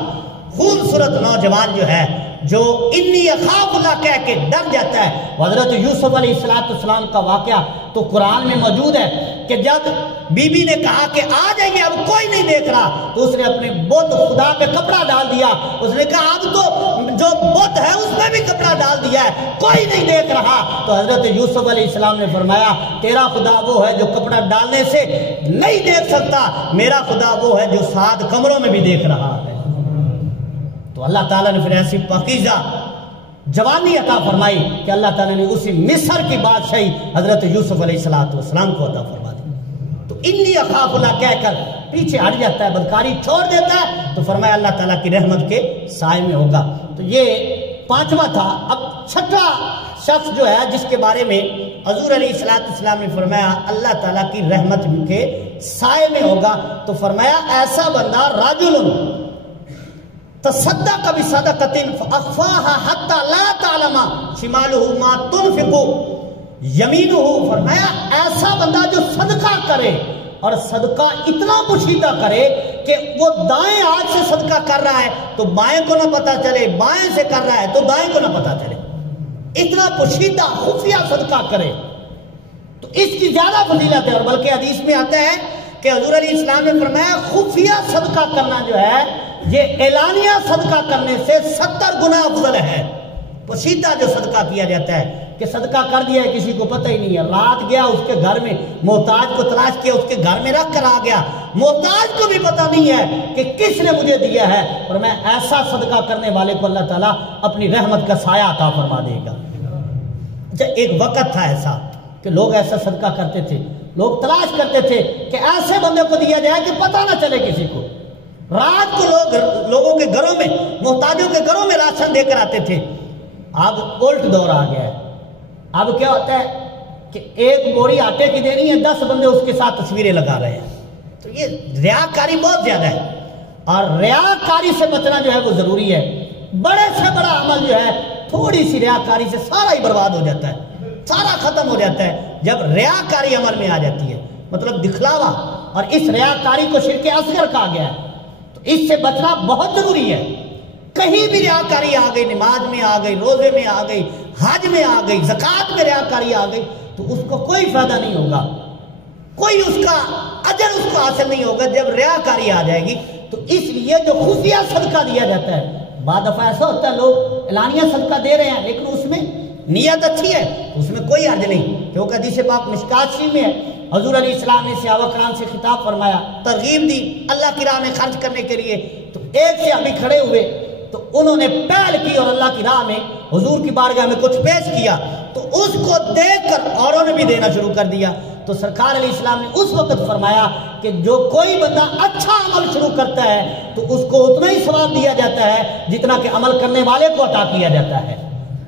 خوبصورت نوجوان جو ہے، جو انی اخاف اللہ کہہ کے ڈر جاتا ہے۔ حضرت یوسف علیہ السلام کا واقعہ تو قرآن میں موجود ہے کہ جب بی بی نے کہا کہ آ جائیے اب کوئی نہیں دیکھ رہا، تو اس نے اپنے بت خدا پہ کپڑا ڈال دیا۔ اس نے کہا اب تو جو بت ہے اس میں بھی کپڑا ڈال دیا ہے، کوئی نہیں دیکھ رہا۔ تو حضرت یوسف علیہ السلام نے فرمایا تیرا خدا وہ ہے جو کپڑا ڈالنے سے نہیں دیکھ سکتا، میرا خدا وہ ہے جو 7 کمروں میں بھی دیکھ رہا ہے۔ تو اللہ تعالیٰ نے پھر ایسی پاکیزہ جوانی عطا فرمائی کہ اللہ تعالیٰ نے اسی مصر کی بادشاہی حضرت یوسف علیہ السلام کو عطا فرما دی۔ تو انی اخاف اللہ کہہ کر پیچھے ہٹ جاتا ہے، بدکاری چھوڑ دیتا ہے، تو فرمایا اللہ تعالیٰ کی رحمت کے سائے میں ہوگا۔ تو یہ 5واں تھا۔ اب 6واں شخص جو ہے جس کے بارے میں حضور علیہ السلام نے فرمایا اللہ تعالیٰ کی رحمت کے سائے میں ہوگا، تو فرمایا ایسا بندہ راجل تصدق بصدقۃ فاخفاها حتى لا تعلم شماله ما تنفق یمینہ۔ فرمایا ایسا بندہ جو صدقہ کرے اور صدقہ اتنا پوشیدہ کرے کہ وہ دائیں ہاتھ سے صدقہ کر رہا ہے تو بائیں کو نہ پتا چلے، بائیں سے کر رہا ہے تو دائیں کو نہ پتا چلے، اتنا پوشیدہ خفیہ صدقہ کرے تو اس کی زیادہ فضیلت ہے۔ اور بلکہ حدیث میں آتا ہے کہ حضور علیہ السلام نے فرمایا خفیہ صدقہ کرنا جو ہے یہ اعلانیہ صدقہ کرنے سے 70 گنا افضل ہے۔ پوشیدہ جو صدقہ کیا جاتا ہے کہ صدقہ کر دیا ہے کسی کو پتہ ہی نہیں ہے، رات گیا اس کے گھر میں محتاج کو تلاش کیا، اس کے گھر میں رکھ کر آ گیا، محتاج کو بھی پتہ نہیں ہے کہ کس نے مجھے دیا ہے، اور میں ایسا صدقہ کرنے والے کو اللہ تعالیٰ اپنی رحمت کا سایہ عطا فرما دے گا۔ ایک وقت تھا ایسا کہ لوگ ایسا صدقہ کرتے تھے، لوگ تلاش کرتے تھے کہ ایسے بندے کو دیا جائے کہ پتہ نہ چلے کسی کو۔ رات کو لوگوں کے گھروں میں، محتاجوں کے گھروں میں راشن دے کر آتے تھے۔ اب الٹ دور آ گیا ہے۔ اب کیا ہوتا ہے کہ ایک بوری آٹے کی دینی ہے، 10 بندے اس کے ساتھ تصویریں لگا رہے ہیں۔ تو یہ ریاکاری بہت زیادہ ہے، اور ریاکاری سے بچنا جو ہے وہ ضروری ہے۔ بڑے سے بڑا عمل جو ہے تھوڑی سی ریاکاری سے سارا ہی برباد ہو جاتا ہے، سارا ختم ہو جاتا ہے جب ریاکاری عمل میں آ جاتی ہے، مطلب دکھلاوا۔ اور اس ریاکاری کو شرک اصغر کہا گیا ہے، تو اس سے بچنا بہت ضروری ہے۔ کہیں بھی ریاکاری آ گئی، نماز میں آ گئی، روزے میں آ گئی، حج میں آ گئی، زکوٰۃ میں ریاکاری آ گئی تو اس کو کوئی فائدہ نہیں ہوگا، کوئی اس کا اجر اس کو حاصل نہیں ہوگا جب ریاکاری آ جائے گی۔ تو اس لیے جو خفیہ صدقہ دیا جاتا ہے، بعض دفعہ ایسا ہوتا ہے لوگ اعلانیہ صدقہ دے رہے ہیں لیکن اس میں نیت اچھی ہے، اس میں کوئی حرج نہیں، کیونکہ حدیث پاک مشکات شریف میں ہے، حضور علیہ السلام نے صحابہ کرام سے خطاب فرمایا، ترغیب دی اللہ کی راہ میں خرچ کرنے کے لیے۔ تو ایک صحابی کھڑے ہوئے تو انہوں نے پہل کی اور اللہ کی راہ میں حضور کی بارگاہ میں کچھ پیش کیا، تو اس کو دیکھ کر اوروں نے بھی دینا شروع کر دیا۔ تو سرکار علیہ السلام نے اس وقت فرمایا کہ جو کوئی بندہ اچھا عمل شروع کرتا ہے تو اس کو اتنا ہی ثواب دیا جاتا ہے جتنا کہ عمل کرنے والے کو عطا کیا جاتا ہے،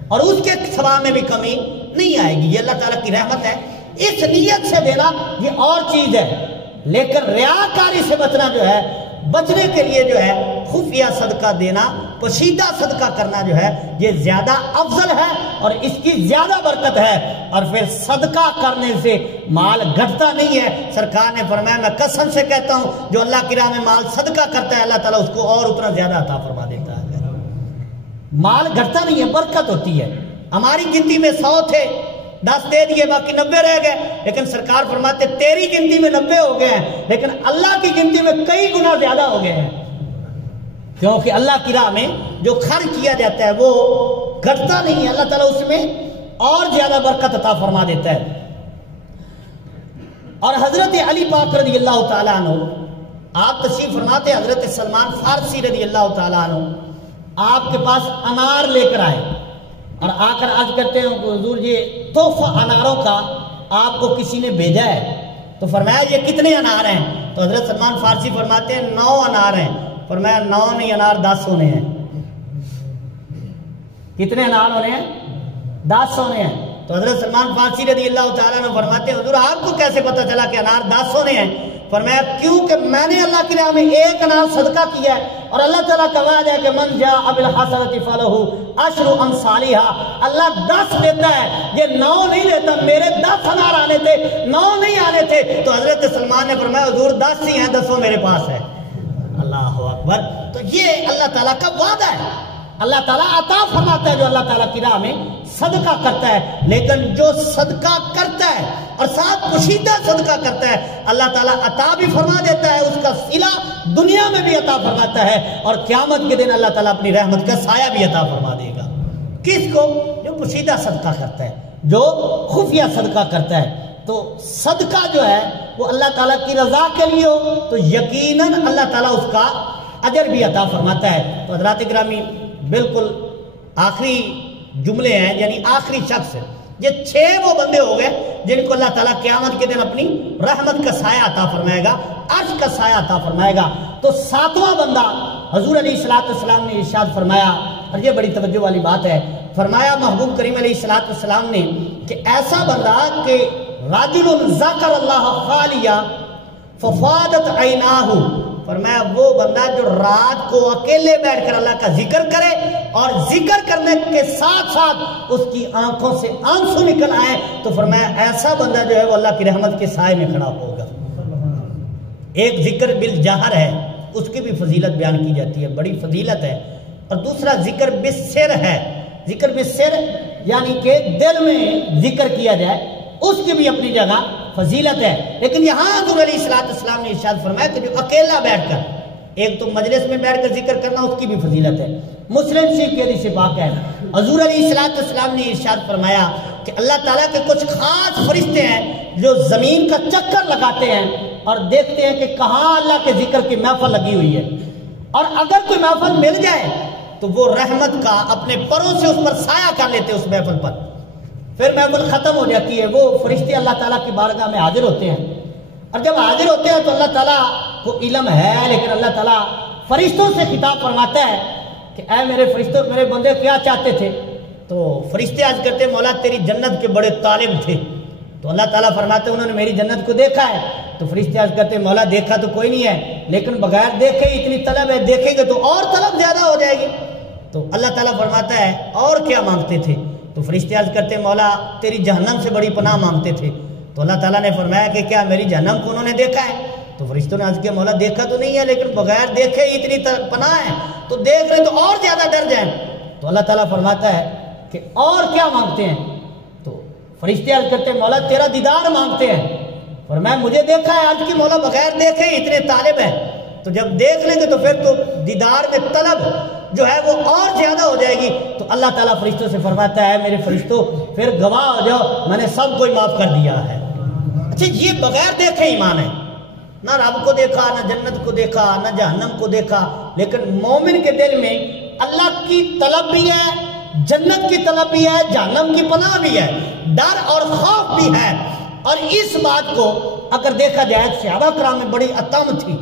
اور اس کے ثواب میں بھی کمی نہیں آئے گی۔ یہ اللہ تعالیٰ کی رحمت ہے۔ اس نیت سے دینا یہ اور چیز ہے، لیکن ریاکاری سے بچنا جو ہے، بچنے کے لیے جو ہے خفیہ صدقہ دینا، پوشیدہ صدقہ کرنا جو ہے یہ زیادہ افضل ہے اور اس کی زیادہ برکت ہے۔ اور پھر صدقہ کرنے سے مال گھٹتا نہیں ہے۔ سرکار نے فرمایا میں قسم سے کہتا ہوں جو اللہ کی راہ میں مال صدقہ کرتا ہے اللہ تعالیٰ اس کو اور اتنا زیادہ عطا فرما دیتا ہے۔ مال گھٹتا نہیں ہے، برکت ہوتی ہے۔ ہماری گنتی میں 100 تھے، 10 دے دیے، باقی 90 رہ گئے، لیکن سرکار فرماتے تیری گنتی میں 90 ہو گئے ہیں لیکن اللہ کی گنتی میں کئی گنا زیادہ ہو گئے ہیں، کیونکہ اللہ کی راہ میں جو خرچ کیا جاتا ہے وہ گھٹتا نہیں ہے، اللہ تعالیٰ اس میں اور زیادہ برکت عطا فرما دیتا ہے۔ اور حضرت علی پاک رضی اللہ تعالیٰ عنہ آپ تشریف فرماتے ہیں، حضرت سلمان فارسی رضی اللہ تعالیٰ عنہ آپ کے پاس انار لے کر آئے اور آ کر عرض کرتے ہیں حضور یہ تحفہ اناروں کا آپ کو کسی نے بھیجا ہے، تو فرمایا یہ کتنے انار ہیں؟ تو حضرت سلمان فارسی فرماتے ہیں 9 انار ہیں۔ فرمایا 9 نہیں انار 10 ہونے ہیں۔ کتنے انار ہونے ہیں؟ 10 ہونے ہیں. تو حضرت سلمان فارسی رضی اللہ تعالیٰ عنہ فرماتے ہیں حضور آپ کو کیسے پتہ چلا کہ انار 10 ہونے ہیں؟ فرمایا کیونکہ میں نے اللہ کی راہ میں 1 انار صدقہ کیا ہے اور اللہ تعالیٰ کا وعدہ ہے کہ من جاء بالحسنۃ فلہ عشر امثالھا. اللہ 10 دیتا ہے، یہ 9 نہیں دیتا. میرے 10 انار آنے تھے، 9 نہیں آنے تھے. تو حضرت سلمان نے فرمایا حضور 10 ہی ہیں، 10 میرے پاس ہے. اللہ اکبر. تو یہ اللہ تعالیٰ کا وعدہ ہے. اللہ تعالیٰ عطا فرماتا ہے جو اللہ تعالیٰ کی راہ میں صدقہ کرتا ہے. لیکن جو صدقہ کرتا ہے اور ساتھ پوشیدہ صدقہ کرتا ہے اللہ تعالیٰ عطا بھی فرما دیتا ہے، اس کا صلہ دنیا میں بھی عطا فرماتا ہے اور قیامت کے دن اللہ تعالیٰ اپنی رحمت کا سایہ بھی عطا فرما دے گا. کس کو؟ جو پوشیدہ صدقہ کرتا ہے، جو خفیہ صدقہ کرتا ہے. تو صدقہ جو ہے وہ اللہ تعالیٰ کی رضا کے لیے ہو تو یقیناً اللہ تعالیٰ اس کا اجر بھی عطا فرماتا ہے. تو حضرات گرامی بالکل آخری جملے ہیں، یعنی آخری شخص. یہ 6 وہ بندے ہو گئے جن کو اللہ تعالیٰ قیامت کے دن اپنی رحمت کا سایہ عطا فرمائے گا، عرش کا سایہ عطا فرمائے گا. تو 7واں بندہ حضور علیہ السلام نے ارشاد فرمایا، اور یہ بڑی توجہ والی بات ہے، فرمایا محبوب کریم علیہ السلام نے کہ ایسا بندہ کہ راجل ذکر اللہ خالیہ ففادت عیناہ. فرمایا وہ بندہ جو رات کو اکیلے بیٹھ کر اللہ کا ذکر کرے اور ذکر کرنے کے ساتھ ساتھ اس کی آنکھوں سے آنسو نکل آئے. تو فرمایا ایسا بندہ جو ہے وہ اللہ کی رحمت کے سائے میں کھڑا ہوگا. ایک ذکر بالجہر ہے، اس کی بھی فضیلت بیان کی جاتی ہے، بڑی فضیلت ہے. اور دوسرا ذکر بالسر ہے. ذکر بالسر یعنی کہ دل میں ذکر کیا جائے، اس کی بھی اپنی جگہ فضیلت ہے. لیکن یہاں حضور علیہ السلام نے ارشاد فرمایا کہ جو اکیلا بیٹھ کر، ایک تو مجلس میں بیٹھ کر ذکر کرنا اس کی بھی فضیلت ہے. مسلم شریف کی حدیث پاک ہے حضور علیہ السلام نے ارشاد فرمایا کہ اللہ تعالیٰ کے کچھ خاص فرشتے ہیں جو زمین کا چکر لگاتے ہیں اور دیکھتے ہیں کہ کہاں اللہ کے ذکر کی محفل لگی ہوئی ہے، اور اگر کوئی محفل مل جائے تو وہ رحمت کا اپنے پروں سے اس پر سایہ کر لیتے اس محفل پر. پھر محفل ختم ہو جاتی ہے، وہ فرشتے اللہ تعالیٰ کی بارگاہ میں حاضر ہوتے ہیں، اور جب حاضر ہوتے ہیں تو اللہ تعالیٰ کو علم ہے، لیکن اللہ تعالیٰ فرشتوں سے خطاب فرماتا ہے کہ اے میرے فرشتوں، میرے بندے کیا چاہتے تھے؟ تو فرشتے عرض کرتے مولا تیری جنت کے بڑے طالب تھے. تو اللہ تعالیٰ فرماتے انہوں نے میری جنت کو دیکھا ہے. تو فرشتے عرض کرتے مولا دیکھا تو کوئی نہیں ہے، لیکن بغیر دیکھے اتنی طلب ہے، دیکھیں گے تو اور طلب زیادہ ہو جائے گی. تو اللہ تعالیٰ فرماتا ہے اور کیا مانگتے تھے؟ تو فرشتے عرض کرتے مولا تیری جہنم سے بڑی پناہ مانگتے تھے. تو اللہ تعالیٰ نے فرمایا کہ کیا میری جہنم کو انہوں نے دیکھا ہے؟ تو فرشتوں نے عرض کیا مولا دیکھا تو نہیں ہے، لیکن بغیر دیکھے ہی اتنی پناہ ہے، تو دیکھ رہے تو اور زیادہ ڈر جائیں. تو اللہ تعالیٰ فرماتا ہے کہ اور کیا مانگتے ہیں؟ تو فرشتے عرض کرتے ہیں مولا تیرا دیدار مانگتے ہیں. فرمایا مجھے دیکھا ہے، آج کی مولا بغیر دیکھے ہی اتنے طالب ہیں. تو جب دیکھ لیں گے تو پھر تو دیدار میں طلب جو ہے وہ اور زیادہ ہو جائے گی. تو اللہ تعالیٰ فرشتوں سے فرماتا ہے میرے فرشتوں پھر گواہ ہو جاؤ، میں نے سب کو معاف کر دیا ہے. اچھا یہ بغیر دیکھے ایمان ہے، نہ رب کو دیکھا، نہ جنت کو دیکھا، نہ جہنم کو دیکھا، لیکن مومن کے دل میں اللہ کی طلب بھی ہے، جنت کی طلب بھی ہے، جہنم کی پناہ بھی ہے، ڈر اور خوف بھی ہے. اور اس بات کو اگر دیکھا جائے صحابہ کرام میں بڑی عطم تھی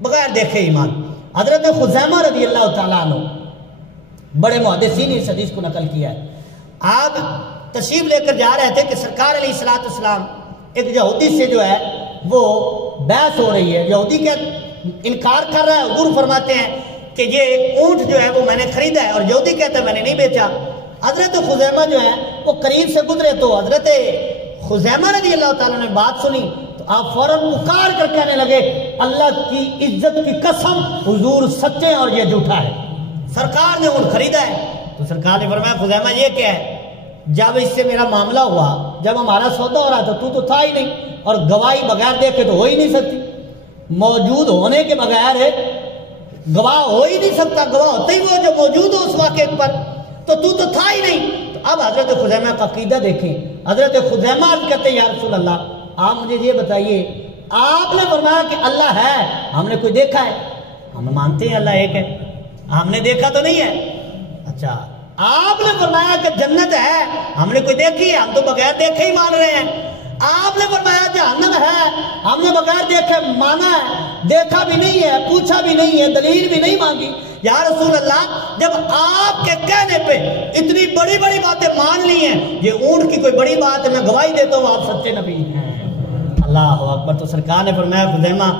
بغیر دیکھے ایمان. حضرت خزیمہ رضی اللہ تعالیٰ عنہ بڑے محدثین اس حدیث کو نقل کیا ہے. آپ تشریف لے کر جا رہے تھے کہ سرکار علیہ السلام ایک یہودی سے جو ہے وہ بحث ہو رہی ہے. یہودی کا انکار کر رہا ہے، حضور فرماتے ہیں کہ یہ اونٹ جو ہے وہ میں نے خریدا ہے، اور یہودی کہتا ہے میں نے نہیں بیچا. حضرت خزیمہ جو ہے وہ قریب سے گزرے تو حضرت خزیمہ رضی اللہ تعالیٰ نے بات سنی تو آپ فوراً پکار کر کہنے لگے اللہ کی عزت کی قسم حضور سچے ہیں اور یہ جھوٹا ہے، سرکار نے اونٹ خریدا ہے. تو سرکار نے فرمایا خزیمہ یہ کیا ہے؟ جب اس سے میرا معاملہ ہوا، جب ہمارا سودا ہو رہا تھا تو تھا ہی نہیں، اور گواہی بغیر دیکھے تو ہو ہی نہیں سکتی، موجود ہونے کے بغیر ہے گواہ ہو ہی نہیں سکتا. گواہ ہوتے ہی وہ جو موجود ہو اس واقعے پر، تو تھا ہی نہیں. تو اب حضرت خزیمہ کا عقیدہ دیکھیں. حضرت خزیمہ کہتے ہیں یا رسول اللہ آپ مجھے یہ بتائیے، آپ نے فرمایا کہ اللہ ہے، ہم نے کوئی دیکھا ہے؟ ہم مانتے ہیں اللہ ایک ہے، ہم نے دیکھا تو نہیں ہے. اچھا آپ نے فرمایا کہ جنت ہے، ہم نے کوئی دیکھی ہے؟ ہم تو بغیر دیکھے ہی مان رہے ہیں. آپ نے فرمایا جہنم ہے، ہم نے بغیر دیکھے مانا ہے، دیکھا بھی نہیں ہے، پوچھا بھی نہیں ہے، دلیل بھی نہیں مانگی، یا رسول اللہ جب آپ کے کہنے پہ اتنی بڑی بڑی باتیں مان لی ہیں، یہ اونٹ کی کوئی بڑی بات ہے، میں گواہی دیتا ہوں آپ سچے نبی ہیں۔ اللہ اکبر۔ تو سرکار نے فرمایا خزیمہ،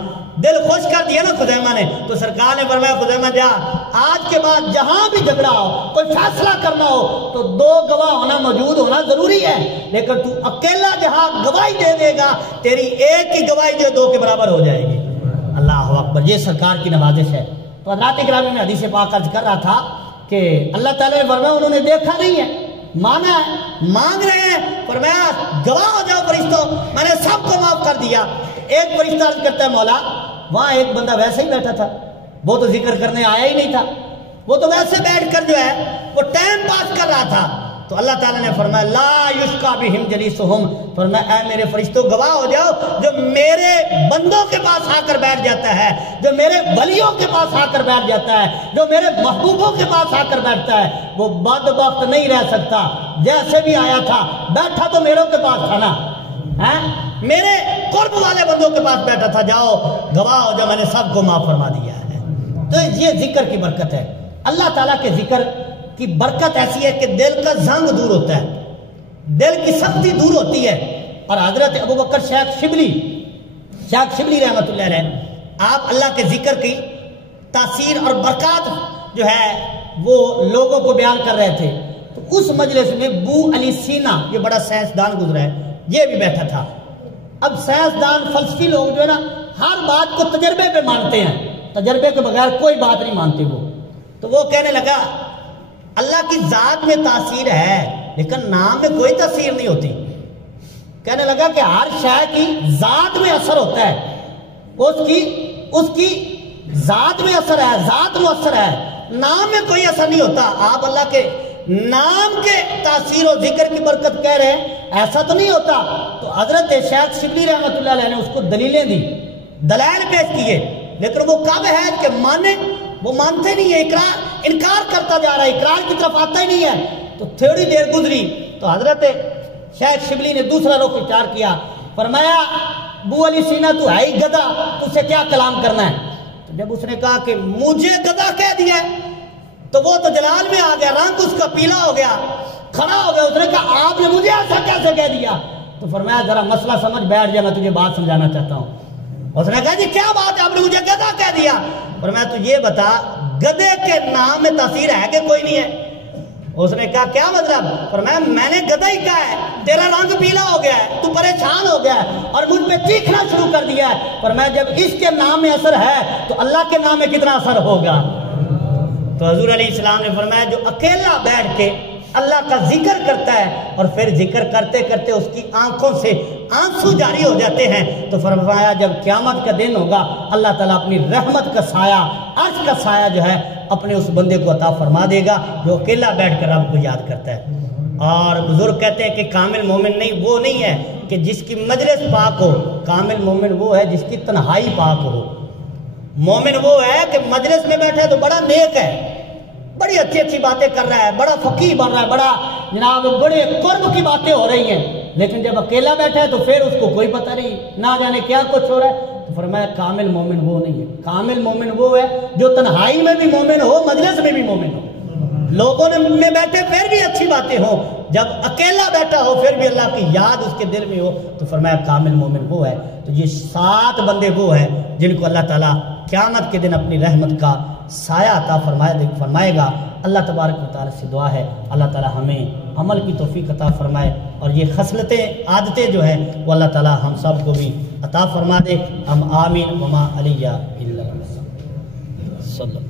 دل خوش کر دیا نا خزیمہ نے، تو سرکار نے فرمایا خزیمہ جا، آج کے بعد جہاں بھی جھگڑا ہو، کوئی فیصلہ کرنا ہو تو 2 گواہ ہونا، موجود ہونا ضروری ہے، لیکن تو اکیلا جہاں گواہی دے دے گا تیری ایک کی گواہی جو 2 کے برابر ہو جائے گی۔ اللہ اکبر۔ یہ سرکار کی نوازش ہے۔ تو حضرات اکرامی میں حدیث پاک عرض کر رہا تھا کہ اللہ تعالیٰ نے فرمایا انہوں نے دیکھا نہیں ہے، مانا ہے، مانگ رہے ہیں، فرمایا گواہ ہو جاؤ فرشتوں، میں نے سب کو معاف کر دیا۔ ایک فرشتہ عرض کرتا ہے مولا وہاں ایک بندہ ویسے ہی بیٹھا تھا، وہ تو ذکر کرنے آیا ہی نہیں تھا، وہ تو ویسے بیٹھ کر جو ہے وہ ٹائم پاس کر رہا تھا۔ تو اللہ تعالیٰ نے فرمایا لا یشقا بہم جلیسہم، فرمایا اے میرے فرشتوں گواہ ہو جاؤ، جو میرے بندوں کے پاس آ کر بیٹھ جاتا ہے، جو میرے ولیوں کے پاس آ کر بیٹھ جاتا ہے، جو میرے محبوبوں کے پاس آ کر بیٹھتا ہے، وہ بدبخت نہیں رہ سکتا۔ جیسے بھی آیا تھا بیٹھا تو میروں کے پاس تھا نا، میرے قرب والے بندوں کے پاس بیٹھا تھا، جاؤ گواہ ہو جاؤ میں نے سب کو معاف فرما دیا ہے۔ تو یہ ذکر کی برکت ہے۔ اللہ تعالیٰ کے ذکر کی برکت ایسی ہے کہ دل کا زنگ دور ہوتا ہے، دل کی سختی دور ہوتی ہے۔ اور حضرت ابوبکر شیخ شبلی رحمۃ اللہ علیہ، آپ اللہ کے ذکر کی تاثیر اور برکات جو ہے وہ لوگوں کو بیان کر رہے تھے۔ تو اس مجلس میں بو علی سینا، یہ بڑا سائنسدان گزرا ہے، یہ بھی بیٹھا تھا۔ اب سائنسدان فلسفی لوگ جو ہے نا ہر بات کو تجربے پہ مانتے ہیں، تجربے کے بغیر کوئی بات نہیں مانتے وہ۔ تو وہ کہنے لگا اللہ کی ذات میں تاثیر ہے لیکن نام میں کوئی تاثیر نہیں ہوتی۔ کہنے لگا کہ ہر شے کی ذات میں اثر ہوتا ہے، اس کی ذات میں اثر ہے، ذات مؤثر ہے، نام میں کوئی اثر نہیں ہوتا۔ آپ اللہ کے نام کے تاثیر و ذکر کی برکت کہہ رہے ہیں، ایسا تو نہیں ہوتا۔ تو حضرت شیخ شبلی رحمۃ اللہ علیہ نے اس کو دلیلیں دی، دلائل پیش کیے، لیکن وہ کب ہے کہ مانے، وہ مانتے نہیں ہے، انکار کرتا جا رہا ہے، اقرار کی طرف آتا ہی نہیں ہے۔ تو تھوڑی دیر گزری تو حضرت شیخ شبلی نے دوسرا رخ اختیار کیا، فرمایا بو علی سینا تو ہے ہی گدھا، تجھ سے کیا کلام کرنا ہے؟ تو جب اس نے کہا کہ مجھے گدھا کہہ دیا ہے تو وہ تو جلال میں آ گیا، رنگ اس کا پیلا ہو گیا، کھڑا ہو گیا۔ اس نے کہا آپ نے مجھے ایسا کیسے کہہ دیا؟ تو فرمایا ذرا مسئلہ سمجھ بیٹھ جا، میں تجھے بات سمجھانا چاہتا ہوں۔ اس نے کہا جی کیا بات ہے، آپ نے مجھے گدھا کہہ دیا؟ فرمایا تو یہ بتا گدھے کے نام میں تاثیر ہے کہ کوئی نہیں ہے؟ اس نے کہا کیا مطلب؟ فرمایا میں نے گدھا ہی کہا ہے، تیرا رنگ پیلا ہو گیا ہے، تو پریشان ہو گیا ہے اور مجھ پہ چیخنا شروع کر دیا ہے۔ فرمایا جب اس کے نام میں اثر ہے تو اللہ کے نام میں کتنا اثر ہوگا؟ تو حضور علیہ السلام نے فرمایا جو اکیلا بیٹھ کے اللہ کا ذکر کرتا ہے اور پھر ذکر کرتے کرتے اس کی آنکھوں سے آنسو جاری ہو جاتے ہیں، تو فرمایا جب قیامت کا دن ہوگا اللہ تعالیٰ اپنی رحمت کا سایہ، عرش کا سایہ جو ہے اپنے اس بندے کو عطا فرما دے گا جو اکیلا بیٹھ کر رب کو یاد کرتا ہے۔ اور بزرگ کہتے ہیں کہ کامل مومن نہیں وہ نہیں ہے کہ جس کی مجلس پاک ہو، کامل مومن وہ ہے جس کی تنہائی پاک ہو۔ مومن وہ ہے کہ مجلس میں بیٹھا ہے تو بڑا نیک ہے، بڑی اچھی اچھی باتیں کر رہا ہے، بڑا فقیہ بن رہا ہے، بڑا جناب بڑے قرب کی باتیں ہو رہی ہیں، لیکن جب اکیلا بیٹھا ہے تو پھر اس کو کوئی پتہ نہیں، نہ جانے کیا کچھ ہو رہا ہے۔ تو فرمایا کامل مومن وہ نہیں ہے، کامل مومن وہ ہے جو تنہائی میں بھی مومن ہو، مجلس میں بھی مومن ہو، لوگوں میں بیٹھے پھر بھی اچھی باتیں ہوں، جب اکیلا بیٹھا ہو پھر بھی اللہ کی یاد اس کے دل میں ہو، تو فرمایا کامل مومن وہ ہے۔ تو یہ 7 بندے وہ ہیں جن کو اللہ تعالیٰ قیامت کے دن اپنی رحمت کا سایہ عطا فرمائے گا۔ اللہ تبارک و تعالیٰ سے دعا ہے اللہ تعالیٰ ہمیں عمل کی توفیق عطا فرمائے، اور یہ خصلتیں عادتیں جو ہیں وہ اللہ تعالیٰ ہم سب کو بھی عطا فرما دے۔ ہم آمین وما علیہ الا اللہ صلی اللہ علیہ وسلم۔